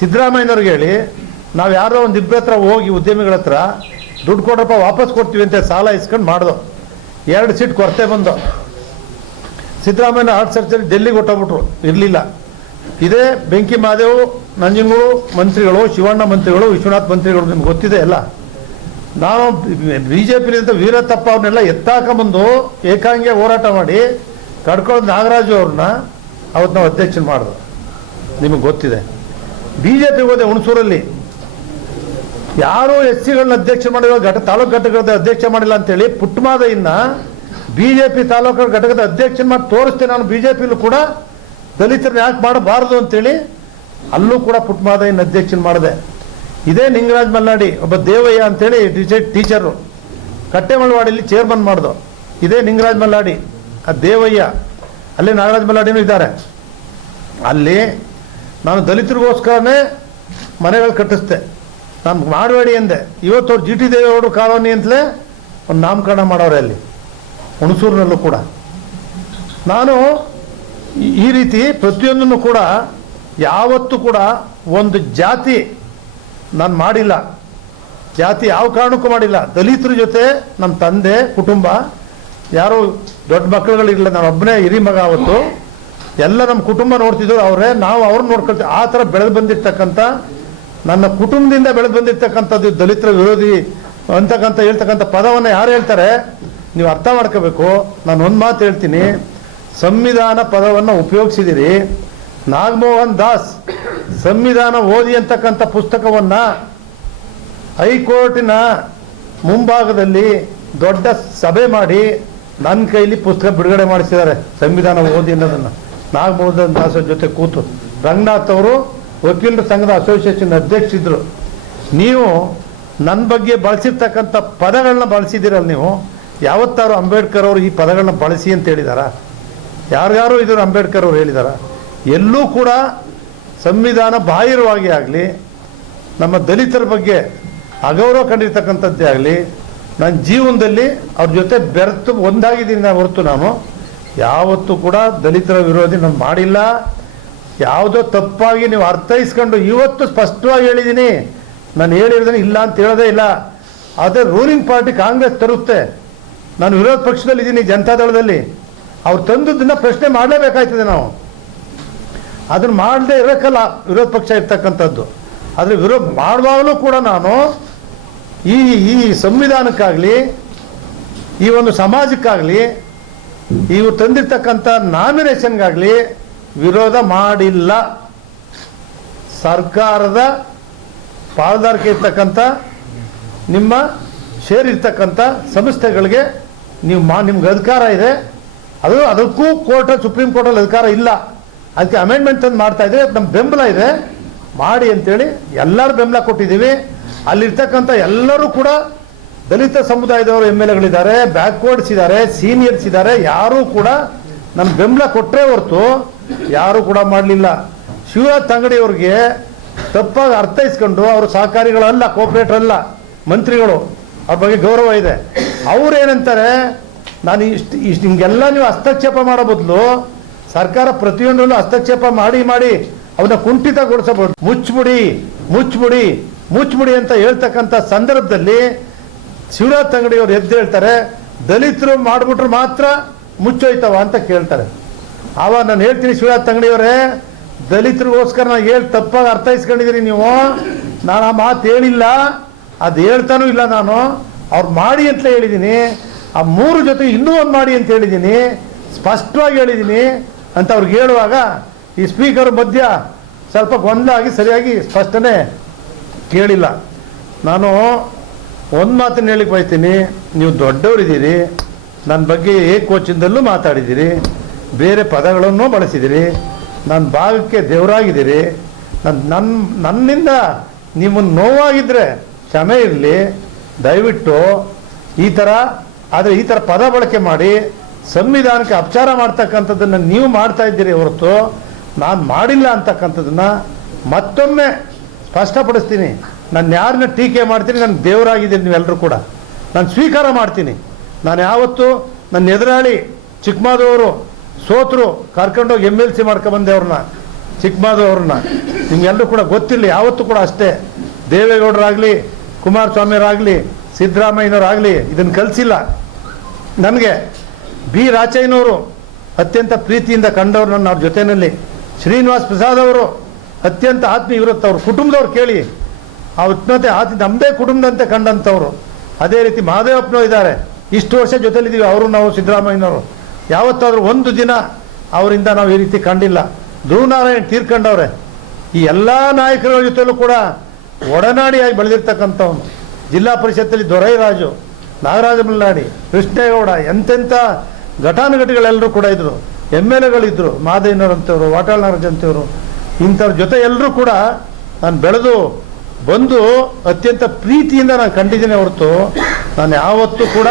ಸಿದ್ದರಾಮಯ್ಯನವ್ರಿಗೆ ಹೇಳಿ, ನಾವು ಯಾರೋ ಒಂದು ಇಬ್ಬರ ಹತ್ರ ಹೋಗಿ ಉದ್ಯಮಿಗಳ ಹತ್ರ ದುಡ್ಡು ಕೊಡ್ರಪ್ಪ, ವಾಪಸ್ ಕೊಡ್ತೀವಿ ಅಂತ ಸಾಲ ಇಸ್ಕೊಂಡು ಮಾಡ್ದು. ಎರಡು ಸೀಟ್ ಕೊರತೆ ಬಂದು. ಸಿದ್ದರಾಮಯ್ಯ ಹಾರ್ಟ್ ಸರ್ಜರಿ ಡೆಲ್ಲಿಗೆ ಹೊಟ್ಟೋಗ್ಬಿಟ್ರು ಇರಲಿಲ್ಲ. ಇದೇ ಬೆಂಕಿ ಮಹಾದೇವ್ ನಂಜನಗೂಡು ಮಂತ್ರಿಗಳು, ಶಿವಣ್ಣ ಮಂತ್ರಿಗಳು, ವಿಶ್ವನಾಥ್ ಮಂತ್ರಿಗಳು, ನಿಮ್ಗೆ ಗೊತ್ತಿದೆ ಎಲ್ಲ ನಾವು ಬಿ ಜೆ ಪಿಲಿಂದ ವೀರತಪ್ಪ ಅವ್ರನ್ನೆಲ್ಲ ಎತ್ತಾಕೊಂಬಂದು ಏಕಾಂಗಿ ಹೋರಾಟ ಮಾಡಿ ಕಡ್ಕೊಳ್ಳೋದು ನಾಗರಾಜು ಅವ್ರನ್ನ ಅವತ್ತು ನಾವು ಅಧ್ಯಕ್ಷನ ಮಾಡಿದ್ರು. ನಿಮಗೆ ಗೊತ್ತಿದೆ. ಬಿ ಜೆ ಪಿ ಹೋದೆ ಹುಣಸೂರಲ್ಲಿ. ಯಾರು ಎಸ್ ಸಿಗಳನ್ನ ಅಧ್ಯಕ್ಷ ಮಾಡಿರೋ ಘಟ ತಾಲೂಕು ಘಟಕದ ಅಧ್ಯಕ್ಷ ಮಾಡಿಲ್ಲ ಅಂತೇಳಿ ಪುಟ್ಟಮಾದಯ್ಯನ ಬಿ ಜೆ ಪಿ ತಾಲೂಕು ಘಟಕದ ಅಧ್ಯಕ್ಷನ ಮಾಡಿ ತೋರಿಸ್ತೀನಿ ನಾನು ಬಿ ಜೆ ಪಿಲೂ ಕೂಡ. ದಲಿತರನ್ನ ಯಾಕೆ ಮಾಡಬಾರ್ದು ಅಂತೇಳಿ ಅಲ್ಲೂ ಕೂಡ ಪುಟ್ಟಮಾದಯ್ಯನ ಅಧ್ಯಕ್ಷನ ಮಾಡಿದೆ. ಇದೇ ನಿಂಗರಾಜ್ ಮಲ್ನಾಡಿ, ಒಬ್ಬ ದೇವಯ್ಯ ಅಂತೇಳಿ ಟೀಚರ್ ಟೀಚರು. ಕಟ್ಟೆಮಳವಾಡಿಯಲ್ಲಿ ಚೇರ್ಮನ್ ಮಾಡ್ದು. ಇದೇ ನಿಂಗರಾಜ್ ಮಲ್ನಾಡಿ, ಆ ದೇವಯ್ಯ. ಅಲ್ಲಿ ನಾಗರಾಜ್ ಮಲ್ನಾಡಿನೂ ಇದ್ದಾರೆ. ಅಲ್ಲಿ ನಾನು ದಲಿತರಿಗೋಸ್ಕರನೇ ಮನೆಗಳು ಕಟ್ಟಿಸ್ದೆ. ನಾನು ಮಾಡಬೇಡಿ ಅಂದೆ ಇವತ್ತು ಅವ್ರು ಜಿ ಟಿ ದೇವೇಗೌಡರು ಕಾಲೋನಿ ಅಂತಲೇ ಒಂದು ನಾಮಕರಣ ಮಾಡೋರೆ ಅಲ್ಲಿ. ಹುಣಸೂರಿನಲ್ಲೂ ಕೂಡ. ನಾನು ಈ- ರೀತಿ ಪ್ರತಿಯೊಂದನ್ನು ಕೂಡ ಯಾವತ್ತೂ ಕೂಡ ಒಂದು ಜಾತಿ ನಾನು ಮಾಡಿಲ್ಲ. ಜಾತಿ ಯಾವ ಕಾರಣಕ್ಕೂ ಮಾಡಿಲ್ಲ. ದಲಿತರ ಜೊತೆ ನಮ್ಮ ತಂದೆ, ಕುಟುಂಬ, ಯಾರು ದೊಡ್ಡ ಮಕ್ಕಳುಗಳಿರಲಿಲ್ಲ. ನಾನು ಒಬ್ಬನೇ ಹಿರಿ ಮಗ ಅವತ್ತು. ಎಲ್ಲ ನಮ್ಮ ಕುಟುಂಬ ನೋಡ್ತಿದ್ರು. ಅವರೇ ನಾವು ಅವ್ರನ್ನ ನೋಡ್ಕೊಳ್ತೀವಿ. ಆ ಥರ ಬೆಳೆದು ಬಂದಿರ್ತಕ್ಕಂಥ, ನನ್ನ ಕುಟುಂಬದಿಂದ ಬೆಳೆದು ಬಂದಿರ್ತಕ್ಕಂಥದ್ದು ದಲಿತರ ವಿರೋಧಿ ಅಂತಕ್ಕಂಥ ಹೇಳ್ತಕ್ಕಂಥ ಪದವನ್ನು ಯಾರು ಹೇಳ್ತಾರೆ? ನೀವು ಅರ್ಥ ಮಾಡ್ಕೋಬೇಕು. ನಾನು ಒಂದು ಮಾತು ಹೇಳ್ತೀನಿ. ಸಂವಿಧಾನ ಪದವನ್ನು ಉಪಯೋಗಿಸಿದಿರಿ. ನಾಗಮೋಹನ್ ದಾಸ್ ಸಂವಿಧಾನ ಓದಿ ಅಂತಕ್ಕಂಥ ಪುಸ್ತಕವನ್ನು ಹೈಕೋರ್ಟಿನ ಮುಂಭಾಗದಲ್ಲಿ ದೊಡ್ಡ ಸಭೆ ಮಾಡಿ ನನ್ನ ಕೈಲಿ ಪುಸ್ತಕ ಬಿಡುಗಡೆ ಮಾಡಿಸಿದ್ದಾರೆ ಸಂವಿಧಾನ ಓದಿ ಅನ್ನೋದನ್ನು. ನಾಗಮೋಹನ್ ದಾಸರ ಜೊತೆ ಕೂತು. ರಂಗನಾಥ್ ಅವರು ವಕೀಲರ ಸಂಘದ ಅಸೋಸಿಯೇಷನ್ ಅಧ್ಯಕ್ಷರಿದ್ದರು ನೀವು ನನ್ನ ಬಗ್ಗೆ ಬಳಸಿರ್ತಕ್ಕಂಥ ಪದಗಳನ್ನ ಬಳಸಿದ್ದೀರಲ್ಲ ನೀವು. ಯಾವತ್ತಾರು ಅಂಬೇಡ್ಕರ್ ಅವರು ಈ ಪದಗಳನ್ನ ಬಳಸಿ ಅಂತ ಹೇಳಿದಾರ? ಯಾರ್ಯಾರು ಇದನ್ನು ಅಂಬೇಡ್ಕರ್ ಅವರು ಹೇಳಿದಾರ? ಎಲ್ಲೂ ಕೂಡ ಸಂವಿಧಾನ ಬಾಹಿರವಾಗಿ ಆಗಲಿ, ನಮ್ಮ ದಲಿತರ ಬಗ್ಗೆ ಅಗೌರವ ಕಂಡಿರ್ತಕ್ಕಂಥದ್ದೇ ಆಗಲಿ ನನ್ನ ಜೀವನದಲ್ಲಿ ಅವ್ರ ಜೊತೆ ಬೆರೆತು ಒಂದಾಗಿದ್ದೀನಿ ನಾನು ಹೊರತು ನಾನು. ಯಾವತ್ತೂ ಕೂಡ ದಲಿತರ ವಿರೋಧಿ ನಾನು ಮಾಡಿಲ್ಲ. ಯಾವುದೋ ತಪ್ಪಾಗಿ ನೀವು ಅರ್ಥೈಸ್ಕೊಂಡು ಇವತ್ತು ಸ್ಪಷ್ಟವಾಗಿ ಹೇಳಿದ್ದೀನಿ. ನಾನು ಹೇಳಿರೋದನ್ನ ಇಲ್ಲ ಅಂತ ಹೇಳೋದೇ ಇಲ್ಲ. ಆದರೆ ರೂಲಿಂಗ್ ಪಾರ್ಟಿ ಕಾಂಗ್ರೆಸ್ ತರುತ್ತೆ. ನಾನು ವಿರೋಧ ಪಕ್ಷದಲ್ಲಿ ಇದ್ದೀನಿ ಜನತಾದಳದಲ್ಲಿ ಅವ್ರು ತಂದದ್ದನ್ನ ಪ್ರಶ್ನೆ ಮಾಡಲೇಬೇಕಾಯ್ತದೆ ನಾವು. ಅದನ್ನ ಮಾಡದೇ ಇರೋಕ್ಕಲ್ಲ ವಿರೋಧ ಪಕ್ಷ ಇರ್ತಕ್ಕಂಥದ್ದು. ಆದರೆ ವಿರೋಧ ಮಾಡುವಾಗಲೂ ಕೂಡ ನಾನು ಈ ಈ ಸಂವಿಧಾನಕ್ಕಾಗಲಿ, ಈ ಒಂದು ಸಮಾಜಕ್ಕಾಗಲಿ ಇವು ತಂದಿರ್ತಕ್ಕಂಥ ನಾಮಿನೇಷನ್ಗಾಗಲಿ ವಿರೋಧ ಮಾಡಿಲ್ಲ. ಸರ್ಕಾರದ ಪಾಲುದಾರಿಕೆ ಇರ್ತಕ್ಕಂಥ ನಿಮ್ಮ ಶೇರ್ ಇರ್ತಕ್ಕಂಥ ಸಂಸ್ಥೆಗಳಿಗೆ ನೀವು ಮಾ, ನಿಮ್ಗೆ ಅಧಿಕಾರ ಇದೆ. ಅದು, ಅದಕ್ಕೂ ಕೋರ್ಟ್, ಸುಪ್ರೀಂ ಕೋರ್ಟಲ್ಲಿ ಅಧಿಕಾರ ಇಲ್ಲ. ಅದಕ್ಕೆ ಅಮೆಂಡ್ಮೆಂಟ್ ತಂದು ಮಾಡ್ತಾ ಇದ್ದೀವಿ. ನಮ್ಮ ಬೆಂಬಲ ಇದೆ. ಮಾಡಿ ಅಂತೇಳಿ ಎಲ್ಲರೂ ಬೆಂಬಲ ಕೊಟ್ಟಿದ್ದೀವಿ. ಅಲ್ಲಿರ್ತಕ್ಕಂಥ ಎಲ್ಲರೂ ಕೂಡ ದಲಿತ ಸಮುದಾಯದವರು ಎಂ ಎಲ್ ಎಗಳಿದ್ದಾರೆ ಬ್ಯಾಕ್ವರ್ಡ್ಸ್ ಇದ್ದಾರೆ, ಸೀನಿಯರ್ಸ್ ಇದ್ದಾರೆ. ಯಾರೂ ಕೂಡ ನಮ್ಮ ಬೆಂಬಲ ಕೊಟ್ಟರೆ ಹೊರತು ಯಾರೂ ಕೂಡ ಮಾಡಲಿಲ್ಲ. ಶಿವರಾಜ್ ತಂಗಡಿಯವ್ರಿಗೆ ತಪ್ಪಾಗಿ ಅರ್ಥೈಸ್ಕೊಂಡು ಅವರು ಸಹಕಾರಿಗಳಲ್ಲ ಕೋಪರೇಟರ್ ಅಲ್ಲ, ಮಂತ್ರಿಗಳು. ಅವ್ರ ಬಗ್ಗೆ ಗೌರವ ಇದೆ. ಅವ್ರು ಏನಂತಾರೆ ನಾನು ಇಷ್ಟು ಇಷ್ಟು ಹಿಂಗೆಲ್ಲ ನೀವು ಹಸ್ತಕ್ಷೇಪ ಮಾಡೋ ಬದಲು ಸರ್ಕಾರ ಪ್ರತಿಯೊಂದರಲ್ಲೂ ಹಸ್ತಕ್ಷೇಪ ಮಾಡಿ ಮಾಡಿ ಅವನ್ನ ಕುಂಠಿತಗೊಳಿಸಬಹುದು. ಮುಚ್ಚಿಬಿಡಿ ಮುಚ್ಚಿಬಿಡಿ ಮುಚ್ಚಿಬಿಡಿ ಅಂತ ಹೇಳ್ತಕ್ಕಂಥ ಸಂದರ್ಭದಲ್ಲಿ ಶಿವರಾಜ್ ಅವರು ಎದ್ದು ಹೇಳ್ತಾರೆ, ದಲಿತರು ಮಾಡಿಬಿಟ್ರೆ ಮಾತ್ರ ಮುಚ್ಚೋಯ್ತವ ಅಂತ ಕೇಳ್ತಾರೆ. ಆವಾಗ ನಾನು ಹೇಳ್ತೀನಿ ಶಿವರಾಜ್ ಅಂಗಡಿಯವರೇ ದಲಿತರಿಗೋಸ್ಕರ ನಾನು ಹೇಳಿ ತಪ್ಪಾಗಿ ಅರ್ಥೈಸ್ಕೊಂಡಿದ್ದೀರಿ ನೀವು. ನಾನು ಆ ಮಾತು ಹೇಳಿಲ್ಲ. ಅದು ಹೇಳ್ತಾನೂ ಇಲ್ಲ ನಾನು. ಅವ್ರು ಮಾಡಿ ಅಂತಲೇ ಹೇಳಿದ್ದೀನಿ ಆ ಮೂರು ಜೊತೆ ಇನ್ನೂ ಒಂದು ಮಾಡಿ ಅಂತ ಹೇಳಿದ್ದೀನಿ ಸ್ಪಷ್ಟವಾಗಿ ಹೇಳಿದ್ದೀನಿ ಅಂತ ಅವ್ರಿಗೆ ಹೇಳುವಾಗ ಈ ಸ್ಪೀಕರ್ ಮಧ್ಯ ಸ್ವಲ್ಪ ಗೊಂದಲ ಆಗಿ ಸರಿಯಾಗಿ ಸ್ಪಷ್ಟನೆ ಕೇಳಿಲ್ಲ. ನಾನು ಒಂದು ಮಾತನ್ನು ಹೇಳಿ ಬಯಸ್ತೀನಿ. ನೀವು ದೊಡ್ಡವರಿದ್ದೀರಿ. ನನ್ನ ಬಗ್ಗೆ ಏಕೋಚಿಂದಲ್ಲೂ ಮಾತಾಡಿದ್ದೀರಿ. ಬೇರೆ ಪದಗಳನ್ನು ಬಳಸಿದ್ದೀರಿ. ನನ್ನ ಭಾಗಕ್ಕೆ ದೇವರಾಗಿದ್ದೀರಿ. ನನ್ನ ನನ್ನ ನನ್ನಿಂದ ನಿಮ್ಮನ್ನು ನೋವಾಗಿದ್ದರೆ ಕ್ಷಮೆ ಇರಲಿ, ದಯವಿಟ್ಟು ಈ ಥರ ಆದರೆ ಈ ಥರ ಪದ ಬಳಕೆ ಮಾಡಿ ಸಂವಿಧಾನಕ್ಕೆ ಅಪಚಾರ ಮಾಡ್ತಕ್ಕಂಥದ್ದನ್ನು ನೀವು ಮಾಡ್ತಾ ಇದ್ದೀರಿ ಹೊರತು ನಾನು ಮಾಡಿಲ್ಲ ಅಂತಕ್ಕಂಥದ್ದನ್ನು ಮತ್ತೊಮ್ಮೆ ಸ್ಪಷ್ಟಪಡಿಸ್ತೀನಿ. ನಾನು ಯಾರನ್ನ ಟೀಕೆ ಮಾಡ್ತೀನಿ ನನಗೆ ದೇವರಾಗಿದ್ದೀನಿ ನೀವೆಲ್ಲರೂ ಕೂಡ. ನಾನು ಸ್ವೀಕಾರ ಮಾಡ್ತೀನಿ. ನಾನು ಯಾವತ್ತು ನನ್ನ ಎದುರಾಳಿ ಚಿಕ್ಕಮಾದವರು ಸೋತರು ಕರ್ಕೊಂಡೋಗಿ ಎಂ ಎಲ್ ಸಿ ಮಾಡ್ಕೊಂಬಂದೆ ಅವ್ರನ್ನ ಚಿಕ್ಕಮಾದವ್ರನ್ನ ನಿಮ್ಗೆಲ್ಲರೂ ಕೂಡ ಗೊತ್ತಿಲ್ಲ ಯಾವತ್ತೂ ಕೂಡ ಅಷ್ಟೇ. ದೇವೇಗೌಡರಾಗಲಿ ಕುಮಾರಸ್ವಾಮಿಯವರಾಗಲಿ ಸಿದ್ದರಾಮಯ್ಯನವರಾಗಲಿ ಇದನ್ನು ಕಲಿಸಿಲ್ಲ. ನನಗೆ ಬಿ. ರಾಚಯ್ಯನವರು ಅತ್ಯಂತ ಪ್ರೀತಿಯಿಂದ ಕಂಡವ್ರು ನನ್ನ ಅವ್ರ ಜೊತೆಯಲ್ಲಿ ಶ್ರೀನಿವಾಸ್ ಪ್ರಸಾದ್ ಅವರು ಅತ್ಯಂತ ಆತ್ಮೀಯ ಇರುತ್ತೆ ಅವ್ರ. ಕುಟುಂಬದವ್ರು ಕೇಳಿ, ಆ ಉತ್ಮತೆ ಆತಿ ನಮ್ಮದೇ ಕುಟುಂಬದಂತೆ ಕಂಡಂಥವ್ರು ಅದೇ ರೀತಿ ಮಹಾದೇವಪ್ಪನವ್ರು ಇದ್ದಾರೆ. ಇಷ್ಟು ವರ್ಷ ಜೊತೆಲಿದ್ದೀವಿ ಅವರು, ನಾವು, ಸಿದ್ದರಾಮಯ್ಯನವರು. ಯಾವತ್ತಾದರೂ ಒಂದು ದಿನ ಅವರಿಂದ ನಾವು ಈ ರೀತಿ ಕಂಡಿಲ್ಲ. ಧ್ರುವನಾರಾಯಣ್ ತೀರ್ಕೊಂಡವ್ರೆ. ಈ ಎಲ್ಲ ನಾಯಕರ ಜೊತೆಲೂ ಕೂಡ ಒಡನಾಡಿಯಾಗಿ ಬೆಳೆದಿರ್ತಕ್ಕಂಥವನು. ಜಿಲ್ಲಾ ಪರಿಷತ್ತಲ್ಲಿ ದೊರೈರಾಜು, ನಾಗರಾಜ ಮಲ್ನಾಡಿ ಕೃಷ್ಣೇಗೌಡ, ಎಂತೆಂಥ ಘಟಾನುಘಟಿಗಳೆಲ್ಲರೂ ಕೂಡ ಇದ್ದರು. ಎಂ ಎಲ್ ಎಗಳಿದ್ದರು ಮಾದೇನವರಂಥವ್ರು ವಾಟಾಳ್ ನಾಗರಾಜ್ ಅಂತವರು ಇಂಥವ್ರ ಜೊತೆ ಎಲ್ಲರೂ ಕೂಡ ನಾನು ಬೆಳೆದು ಬಂದು ಅತ್ಯಂತ ಪ್ರೀತಿಯಿಂದ ನಾನು ಕಂಡಿದ್ದೀನಿ ಹೊರತು, ನಾನು ಯಾವತ್ತೂ ಕೂಡ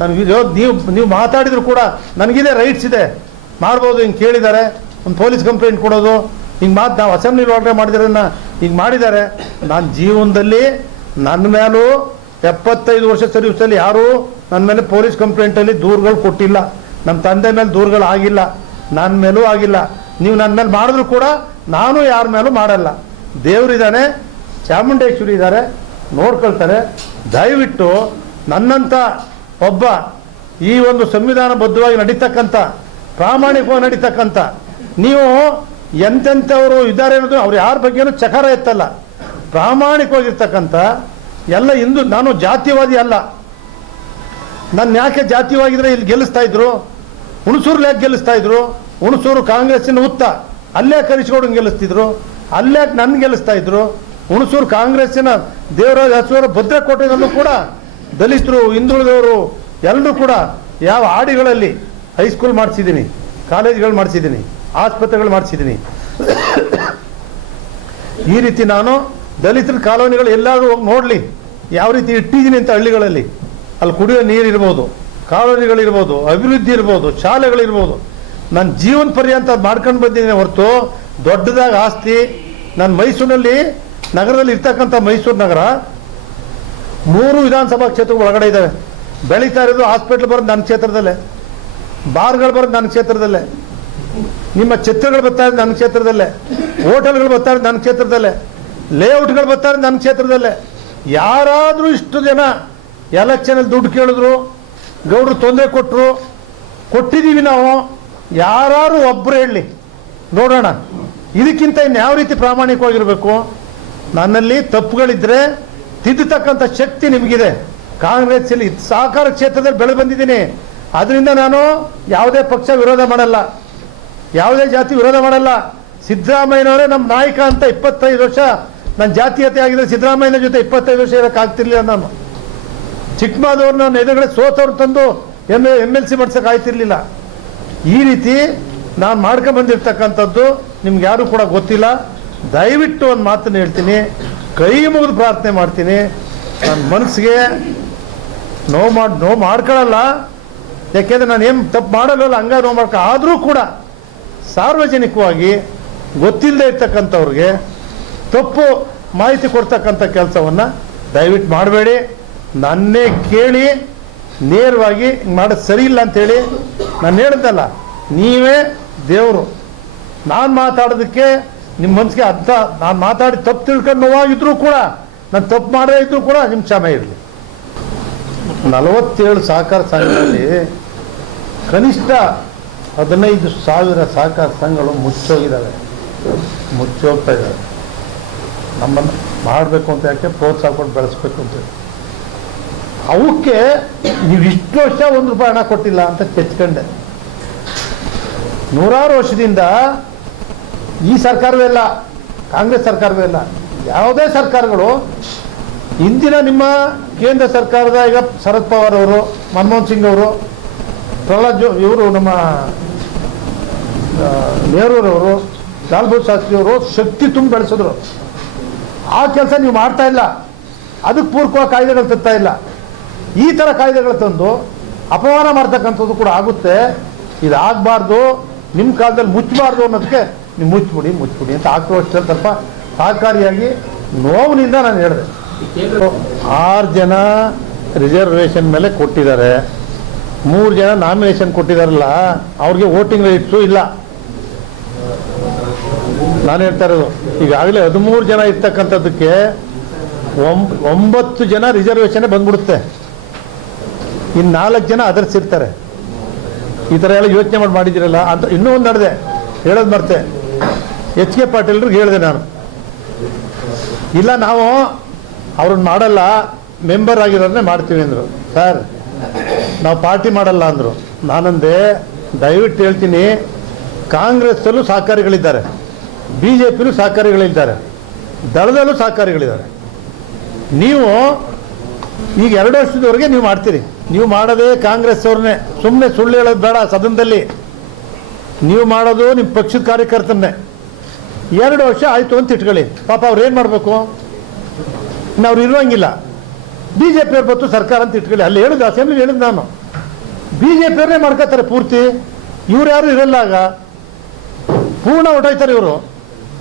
ನನಗೆ ನೀವು ನೀವು ಮಾತಾಡಿದ್ರು ಕೂಡ ನನಗಿದೆ ರೈಟ್ಸ್ ಇದೆ. ಮಾಡ್ಬೋದು ಹಿಂಗೆ ಕೇಳಿದ್ದಾರೆ. ಒಂದು ಪೊಲೀಸ್ ಕಂಪ್ಲೇಂಟ್ ಕೊಡೋದು. ಹಿಂಗೆ ಮಾತು, ನಾವು ಅಸೆಂಬ್ಲಿ ಒಳಗಡೆ ಮಾಡಿದ್ರನ್ನ ಹಿಂಗೆ ಮಾಡಿದ್ದಾರೆ. ನಾನು ಜೀವನದಲ್ಲಿ ನನ್ನ ಮೇಲೂ ಎಪ್ಪತ್ತೈದು ವರ್ಷ ಸರ್ವಿಸಲ್ಲಿ ಯಾರೂ ನನ್ನ ಮೇಲೆ ಪೊಲೀಸ್ ಕಂಪ್ಲೇಂಟಲ್ಲಿ ದೂರುಗಳು ಕೊಟ್ಟಿಲ್ಲ. ನಮ್ಮ ತಂದೆ ಮೇಲೆ ದೂರುಗಳು ಆಗಿಲ್ಲ. ನನ್ನ ಮೇಲೂ ಆಗಿಲ್ಲ. ನೀವು ನನ್ನ ಮೇಲೆ ಮಾಡಿದ್ರು ಕೂಡ ನಾನು ಯಾರ ಮೇಲೂ ಮಾಡಲ್ಲ. ದೇವರಿದ್ದಾನೆ ಚಾಮುಂಡೇಶ್ವರಿ ಇದ್ದಾರೆ ನೋಡ್ಕೊಳ್ತಾರೆ. ದಯವಿಟ್ಟು ನನ್ನಂಥ ಒಬ್ಬ ಈ ಒಂದು ಸಂವಿಧಾನಬದ್ಧವಾಗಿ ನಡೀತಕ್ಕಂಥ ಪ್ರಾಮಾಣಿಕವಾಗಿ ನಡೀತಕ್ಕಂಥ ನೀವು ಎಂತೆಂಥವರು ಇದ್ದಾರೆ ಅನ್ನೋದು ಅವ್ರು ಯಾರ ಬಗ್ಗೆನೂ ಚಕಾರ ಎತ್ತಲ್ಲ. ಪ್ರಾಮಾಣಿಕವಾಗಿರ್ತಕ್ಕಂಥ ಎಲ್ಲ ಹಿಂದೂ, ನಾನು ಜಾತಿವಾದಿ ಅಲ್ಲ. ನನ್ನ ಯಾಕೆ ಜಾತಿವಾಗಿದ್ರೆ ಇಲ್ಲಿ ಗೆಲ್ಲಿಸ್ತಾ ಇದ್ರು? ಹುಣಸೂರು ಯಾಕೆ ಗೆಲ್ಲಿಸ್ತಾ ಇದ್ರು? ಹುಣಸೂರು ಕಾಂಗ್ರೆಸ್ಸಿನ ಉತ್ತ ಅಲ್ಲೇ ಕರಿಸ್ಕೊಂಡು ಗೆಲ್ಲಿಸ್ತಿದ್ರು? ಅಲ್ಲೇ ನನ್ನ ಗೆಲ್ಲಿಸ್ತಾ ಇದ್ರು? ಹುಣಸೂರು ಕಾಂಗ್ರೆಸ್ಸಿನ ದೇವರಾಜ ಹಸುವರ ಭದ್ರಕೋಟೆಯಲ್ಲೂ ಕೂಡ ದಲಿತರು, ಹಿಂದುಳಿದವರು ಎಲ್ಲರೂ ಕೂಡ ಯಾವ ಹಾಡಿಗಳಲ್ಲಿ ಹೈಸ್ಕೂಲ್ ಮಾಡಿಸಿದ್ದೀನಿ, ಕಾಲೇಜ್ಗಳು ಮಾಡಿಸಿದ್ದೀನಿ. ಆಸ್ಪತ್ರೆಗಳು ಮಾಡಿಸಿದ್ದೀನಿ ಈ ರೀತಿ ನಾನು ದಲಿತರ ಕಾಲೋನಿಗಳು ಎಲ್ಲಾದ್ರೂ ಹೋಗಿ ನೋಡಲಿ, ಯಾವ ರೀತಿ ಇಟ್ಟಿದ್ದೀನಿ ಅಂತ ಹಳ್ಳಿಗಳಲ್ಲಿ. ಅಲ್ಲಿ ಕುಡಿಯೋ ನೀರಿರ್ಬೋದು ಕಾಲೋನಿಗಳಿರ್ಬೋದು, ಅಭಿವೃದ್ಧಿ ಇರ್ಬೋದು, ಶಾಲೆಗಳಿರ್ಬೋದು. ನನ್ನ ಜೀವನ ಪರ್ಯಂತ ಮಾಡ್ಕೊಂಡು ಬಂದಿದ್ದೀನಿ ಹೊರತು ದೊಡ್ಡದಾಗ ಆಸ್ತಿ. ನಾನು ಮೈಸೂರಿನಲ್ಲಿ ನಗರದಲ್ಲಿ ಇರ್ತಕ್ಕಂಥ ಮೈಸೂರು ನಗರ ಮೂರು ವಿಧಾನಸಭಾ ಕ್ಷೇತ್ರ ಒಳಗಡೆ ಇದ್ದಾವೆ ಬೆಳೀತಾ ಇರೋದು ಹಾಸ್ಪಿಟ್ಲ್ ಬರೋದು ನನ್ನ ಕ್ಷೇತ್ರದಲ್ಲೇ, ಬಾರ್ಗಳು ಬರೋದು ನನ್ನ ಕ್ಷೇತ್ರದಲ್ಲೇ. ನಿಮ್ಮ ಚಿತ್ರಗಳು ಬರ್ತಾ ಇರೋದು ನನ್ನ ಕ್ಷೇತ್ರದಲ್ಲೇ. ಹೋಟೆಲ್ಗಳು ಬರ್ತಾ ಇರೋದು ನನ್ನ ಕ್ಷೇತ್ರದಲ್ಲೇ. ಲೇಔಟ್ಗಳು ಬರ್ತಾ ಇರೋದು ನನ್ನ ಕ್ಷೇತ್ರದಲ್ಲೇ. ಯಾರಾದರೂ ಇಷ್ಟು ಜನ ಎಲೆಕ್ಷನಲ್ಲಿ ದುಡ್ಡು ಕೇಳಿದ್ರು, ಗೌಡ್ರು ತೊಂದರೆ ಕೊಟ್ಟರು ಕೊಟ್ಟಿದ್ದೀವಿ ನಾವು. ಯಾರು ಒಬ್ಬರು ಹೇಳಿ, ನೋಡೋಣ. ಇದಕ್ಕಿಂತ ಇನ್ಯಾವ ರೀತಿ ಪ್ರಾಮಾಣಿಕವಾಗಿರಬೇಕು? ನನ್ನಲ್ಲಿ ತಪ್ಪುಗಳಿದ್ರೆ ತಿದ್ದತಕ್ಕಂಥ ಶಕ್ತಿ ನಿಮಗಿದೆ. ಕಾಂಗ್ರೆಸ್ಸಲ್ಲಿ ಸಹಕಾರ ಕ್ಷೇತ್ರದಲ್ಲಿ ಬೆಳೆ ಬಂದಿದ್ದೀನಿ. ಅದರಿಂದ ನಾನು ಯಾವುದೇ ಪಕ್ಷ ವಿರೋಧ ಮಾಡಲ್ಲ. ಯಾವುದೇ ಜಾತಿ ವಿರೋಧ ಮಾಡಲ್ಲ. ಸಿದ್ದರಾಮಯ್ಯನವರೇ ನಮ್ಮ ನಾಯಕ ಅಂತ ಇಪ್ಪತ್ತೈದು ವರ್ಷ ನನ್ನ ಜಾತೀಯತೆ ಆಗಿದ್ರೆ ಸಿದ್ದರಾಮಯ್ಯನ ಜೊತೆ ಇಪ್ಪತ್ತೈದು ವರ್ಷ ಇರೋಕ್ಕಾಗ್ತಿರ್ಲಿಲ್ಲ ನಾನು. ಚಿಕ್ಕಮಾದವ್ರು ನನ್ನ ಎದುರುಗಡೆ ಸೋತವ್ರು ತಂದು ಎಂ ಎಂ ಎಲ್ ಸಿ ಮಾಡ್ಸೋಕೆ ಈ ರೀತಿ ನಾನು ಮಾಡ್ಕೊಂಡು ಬಂದಿರ್ತಕ್ಕಂಥದ್ದು ನಿಮ್ಗೆ ಯಾರು ಕೂಡ ಗೊತ್ತಿಲ್ಲ. ದಯವಿಟ್ಟು ಒಂದು ಮಾತನ್ನು ಹೇಳ್ತೀನಿ. ಕೈ ಮುಗಿದು ಪ್ರಾರ್ಥನೆ ಮಾಡ್ತೀನಿ. ನನ್ನ ಮನಸ್ಸಿಗೆ ನೋವು ಮಾಡಿ, ನೋವು ಮಾಡ್ಕೊಳ್ಳಲ್ಲ ಯಾಕೆಂದರೆ ನಾನು ಏನು ತಪ್ಪು ಮಾಡಲ್ಲ, ಹಂಗ ನೋವು ಮಾಡ್ಕೊ. ಆದರೂ ಕೂಡ ಸಾರ್ವಜನಿಕವಾಗಿ ಗೊತ್ತಿಲ್ಲದೆ ಇರ್ತಕ್ಕಂಥವ್ರಿಗೆ ತಪ್ಪು ಮಾಹಿತಿ ಕೊಡ್ತಕ್ಕಂಥ ಕೆಲಸವನ್ನು ದಯವಿಟ್ಟು ಮಾಡಬೇಡಿ. ನನ್ನೇ ಕೇಳಿ, ನೇರವಾಗಿ ಮಾಡೋದು ಸರಿ ಇಲ್ಲ ಅಂಥೇಳಿ ನಾನು ಹೇಳಿದ್ದಲ್ಲ ನೀವೇ ದೇವರು. ನಾನು ಮಾತಾಡೋದಕ್ಕೆ ನಿಮ್ಮ ಮನಸ್ಸಿಗೆ ಅರ್ಥ ನಾನು ಮಾತಾಡಿ ತಪ್ಪು ತಿಳ್ಕೊಂಡು ನೋವಾಗಿದ್ರು ಕೂಡ, ನಾನು ತಪ್ಪು ಮಾಡದೇ ಇದ್ದರೂ ಕೂಡ ನಿಮ್ಮ ಕ್ಷಮೆ ಇರಲಿ. ನಲವತ್ತೇಳು ಸಹಕಾರ ಸಂಘದಲ್ಲಿ ಕನಿಷ್ಠ ಹದಿನೈದು ಸಾವಿರ ಸಹಕಾರ ಸಂಘಗಳು ಮುಚ್ಚೋಗಿದ್ದಾವೆ ಮುಚ್ಚೋಗ್ತಾ ಇದ್ದಾವೆ ನಮ್ಮನ್ನು ಮಾಡಬೇಕು ಅಂತ ಯಾಕೆ ಪ್ರೋತ್ಸಾಹ ಕೊಟ್ಟು ಬೆಳೆಸ್ಬೇಕು ಅಂತ. ಅವಕ್ಕೆ ನೀವು ಇಷ್ಟು ವರ್ಷ ಒಂದು ರೂಪಾಯಿ ಹಣ ಕೊಟ್ಟಿಲ್ಲ ಅಂತ ಕೆಚ್ಕೊಂಡೆ. ನೂರಾರು ವರ್ಷದಿಂದ ಈ ಸರ್ಕಾರವೇ ಇಲ್ಲ ಕಾಂಗ್ರೆಸ್ ಸರ್ಕಾರವೇ ಇಲ್ಲ ಯಾವುದೇ ಸರ್ಕಾರಗಳು ಇಂದಿನ ನಿಮ್ಮ ಕೇಂದ್ರ ಸರ್ಕಾರದ ಈಗ ಶರದ್ ಪವಾರ್ ಅವರು, ಮನಮೋಹನ್ ಸಿಂಗ್ ಅವರು ಪ್ರಹ್ಲಾದ್ ಜೋ ಇವರು ನಮ್ಮ ನೆಹರೂರವರು ಲಾಲ್ ಬಹದ್ದೂರ್ ಶಾಸ್ತ್ರಿ ಅವರು ಶಕ್ತಿ ತುಂಬಿ ಬೆಳೆಸಿದ್ರು. ಆ ಕೆಲಸ ನೀವು ಮಾಡ್ತಾ ಇಲ್ಲ. ಅದಕ್ಕೆ ಪೂರಕವಾಗಿ ಕಾಯ್ದೆಗಳು ತರ್ತಾ ಇಲ್ಲ. ಈ ಥರ ಕಾಯ್ದೆಗಳು ತಂದು ಅಪಮಾನ ಮಾಡ್ತಕ್ಕಂಥದ್ದು ಕೂಡ ಆಗುತ್ತೆ. ಇದು ಆಗಬಾರ್ದು. ನಿಮ್ಮ ಕಾಲದಲ್ಲಿ ಮುಚ್ಚಬಾರ್ದು ಅನ್ನೋದಕ್ಕೆ ನೀವು ಮುಚ್ಚಿಬಿಡಿ ಮುಚ್ಚಿಬಿಡಿ ಅಂತ ಆಕ್ರೋಶದಲ್ಲಿ ಸ್ವಲ್ಪ ಸಹಕಾರಿಯಾಗಿ ನೋವಿನಿಂದ ನಾನು ಹೇಳಿದೆ. ಆರು ಜನ ರಿಸರ್ವೇಷನ್ ಮೇಲೆ ಕೊಟ್ಟಿದ್ದಾರೆ. ಮೂರು ಜನ ನಾಮಿನೇಷನ್ ಕೊಟ್ಟಿದಾರಲ್ಲ, ಅವ್ರಿಗೆ ವೋಟಿಂಗ್ ರೈಟ್ಸು ಇಲ್ಲ. ನಾನು ಹೇಳ್ತಾ ಇರೋದು, ಈಗಾಗಲೇ ಹದಿಮೂರು ಜನ ಇರ್ತಕ್ಕಂಥದ್ದಕ್ಕೆ ಒಂಬ್, ಒಂಬತ್ತು ಜನ ರಿಸರ್ವೇಷನ್ ಬಂದ್ಬಿಡುತ್ತೆ. ಇನ್ನು ನಾಲ್ಕು ಜನ ಅದರ್ಸ್ ಇರ್ತಾರೆ. ಈ ಥರ ಎಲ್ಲ ಯೋಚನೆ ಮಾಡಿ ಮಾಡಿದ್ದೀರಲ್ಲ, ಅಂತ ಇನ್ನೂ ಒಂದು ನಡೆದೆ. ಹೇಳೋದು ಮರ್ತೆ. ಎಚ್ ಕೆ ಪಾಟೀಲ್ರಿಗೆ ಹೇಳಿದೆ ನಾನು. ಇಲ್ಲ ನಾವು ಅವ್ರನ್ನ ಮಾಡಲ್ಲ ಮೆಂಬರ್ ಆಗಿರೋದನ್ನೇ ಮಾಡ್ತೀವಿ ಅಂದರು. ಸರ್ ನಾವು ಪಾರ್ಟಿ ಮಾಡಲ್ಲ ಅಂದರು. ನಾನಂದೆ, ದಯವಿಟ್ಟು ಹೇಳ್ತೀನಿ, ಕಾಂಗ್ರೆಸ್ಸಲ್ಲೂ ಸಹಕಾರಿಗಳಿದ್ದಾರೆ ಬಿ ಜೆ ಪಿಲೂ ಸಹಕಾರಿಗಳಿದ್ದಾರೆ, ದಳದಲ್ಲೂ ಸಹಕಾರಿಗಳಿದ್ದಾರೆ. ನೀವು ಈಗ ಎರಡು ವರ್ಷದವರೆಗೆ ನೀವು ಮಾಡ್ತೀರಿ. ನೀವು ಮಾಡೋದೇ ಕಾಂಗ್ರೆಸ್ ಅವ್ರನ್ನೇ ಸುಮ್ಮನೆ ಸುಳ್ಳು ಹೇಳೋದು ಬೇಡ ಸದನದಲ್ಲಿ. ನೀವು ಮಾಡೋದು ನಿಮ್ಮ ಪಕ್ಷದ ಕಾರ್ಯಕರ್ತನ್ನೇ. ಎರಡು ವರ್ಷ ಆಯಿತು ಅಂತ ಇಟ್ಕೊಳ್ಳಿ. ಪಾಪ ಅವ್ರು ಏನು ಮಾಡಬೇಕು? ಇನ್ನು ಅವ್ರು ಇರುವಂಗಿಲ್ಲ. ಬಿ ಜೆ ಪಿಯವ್ರು ಬಂತು ಸರ್ಕಾರ ಅಂತ ಇಟ್ಕೊಳ್ಳಿ. ಅಲ್ಲಿ ಹೇಳಿದ್ದು ಅಸೆಂಬ್ಲಿ ಹೇಳಿದ್ ನಾನು. ಬಿ ಜೆ ಪಿಯವ್ರನ್ನೇ ಮಾಡ್ಕೋತಾರೆ ಪೂರ್ತಿ. ಇವ್ರು ಯಾರು ಇರಲ್ಲ ಆಗ. ಪೂರ್ಣ ಹೊಟ್ಟೋಯ್ತಾರೆ ಇವರು.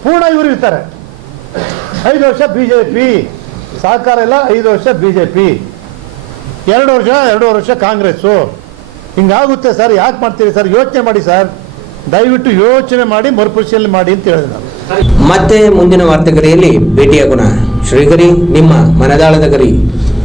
ಪೂರ್ಣ ಇವರು ಇರ್ತಾರೆ. ಐದು ವರ್ಷ ಬಿ ಜೆ ಪಿ ಸಹಕಾರ ಇಲ್ಲ, ಐದು ವರ್ಷ ಬಿ ಜೆ ಪಿ ಎರಡು ವರ್ಷ ಎರಡು ವರ್ಷ ಕಾಂಗ್ರೆಸ್ಸು. ಹಿಂಗಾಗುತ್ತೆ ಸರ್, ಯಾಕೆ ಮಾಡ್ತೀರಿ ಸರ್? ಯೋಚನೆ ಮಾಡಿ ಸರ್. ದಯವಿಟ್ಟು ಯೋಚನೆ ಮಾಡಿ, ಮರುಪರಿಶೀಲನೆ ಮಾಡಿ ಅಂತ ಹೇಳಿದೆ ನಾನು. ಮತ್ತೆ ಮುಂದಿನ ವಾರ್ತೆಗರಿಯಲ್ಲಿ ಭೇಟಿಯಾಗೋಣ. ಶ್ರೀಗರಿ, ನಿಮ್ಮ ಮನದಾಳದ ಗರಿ.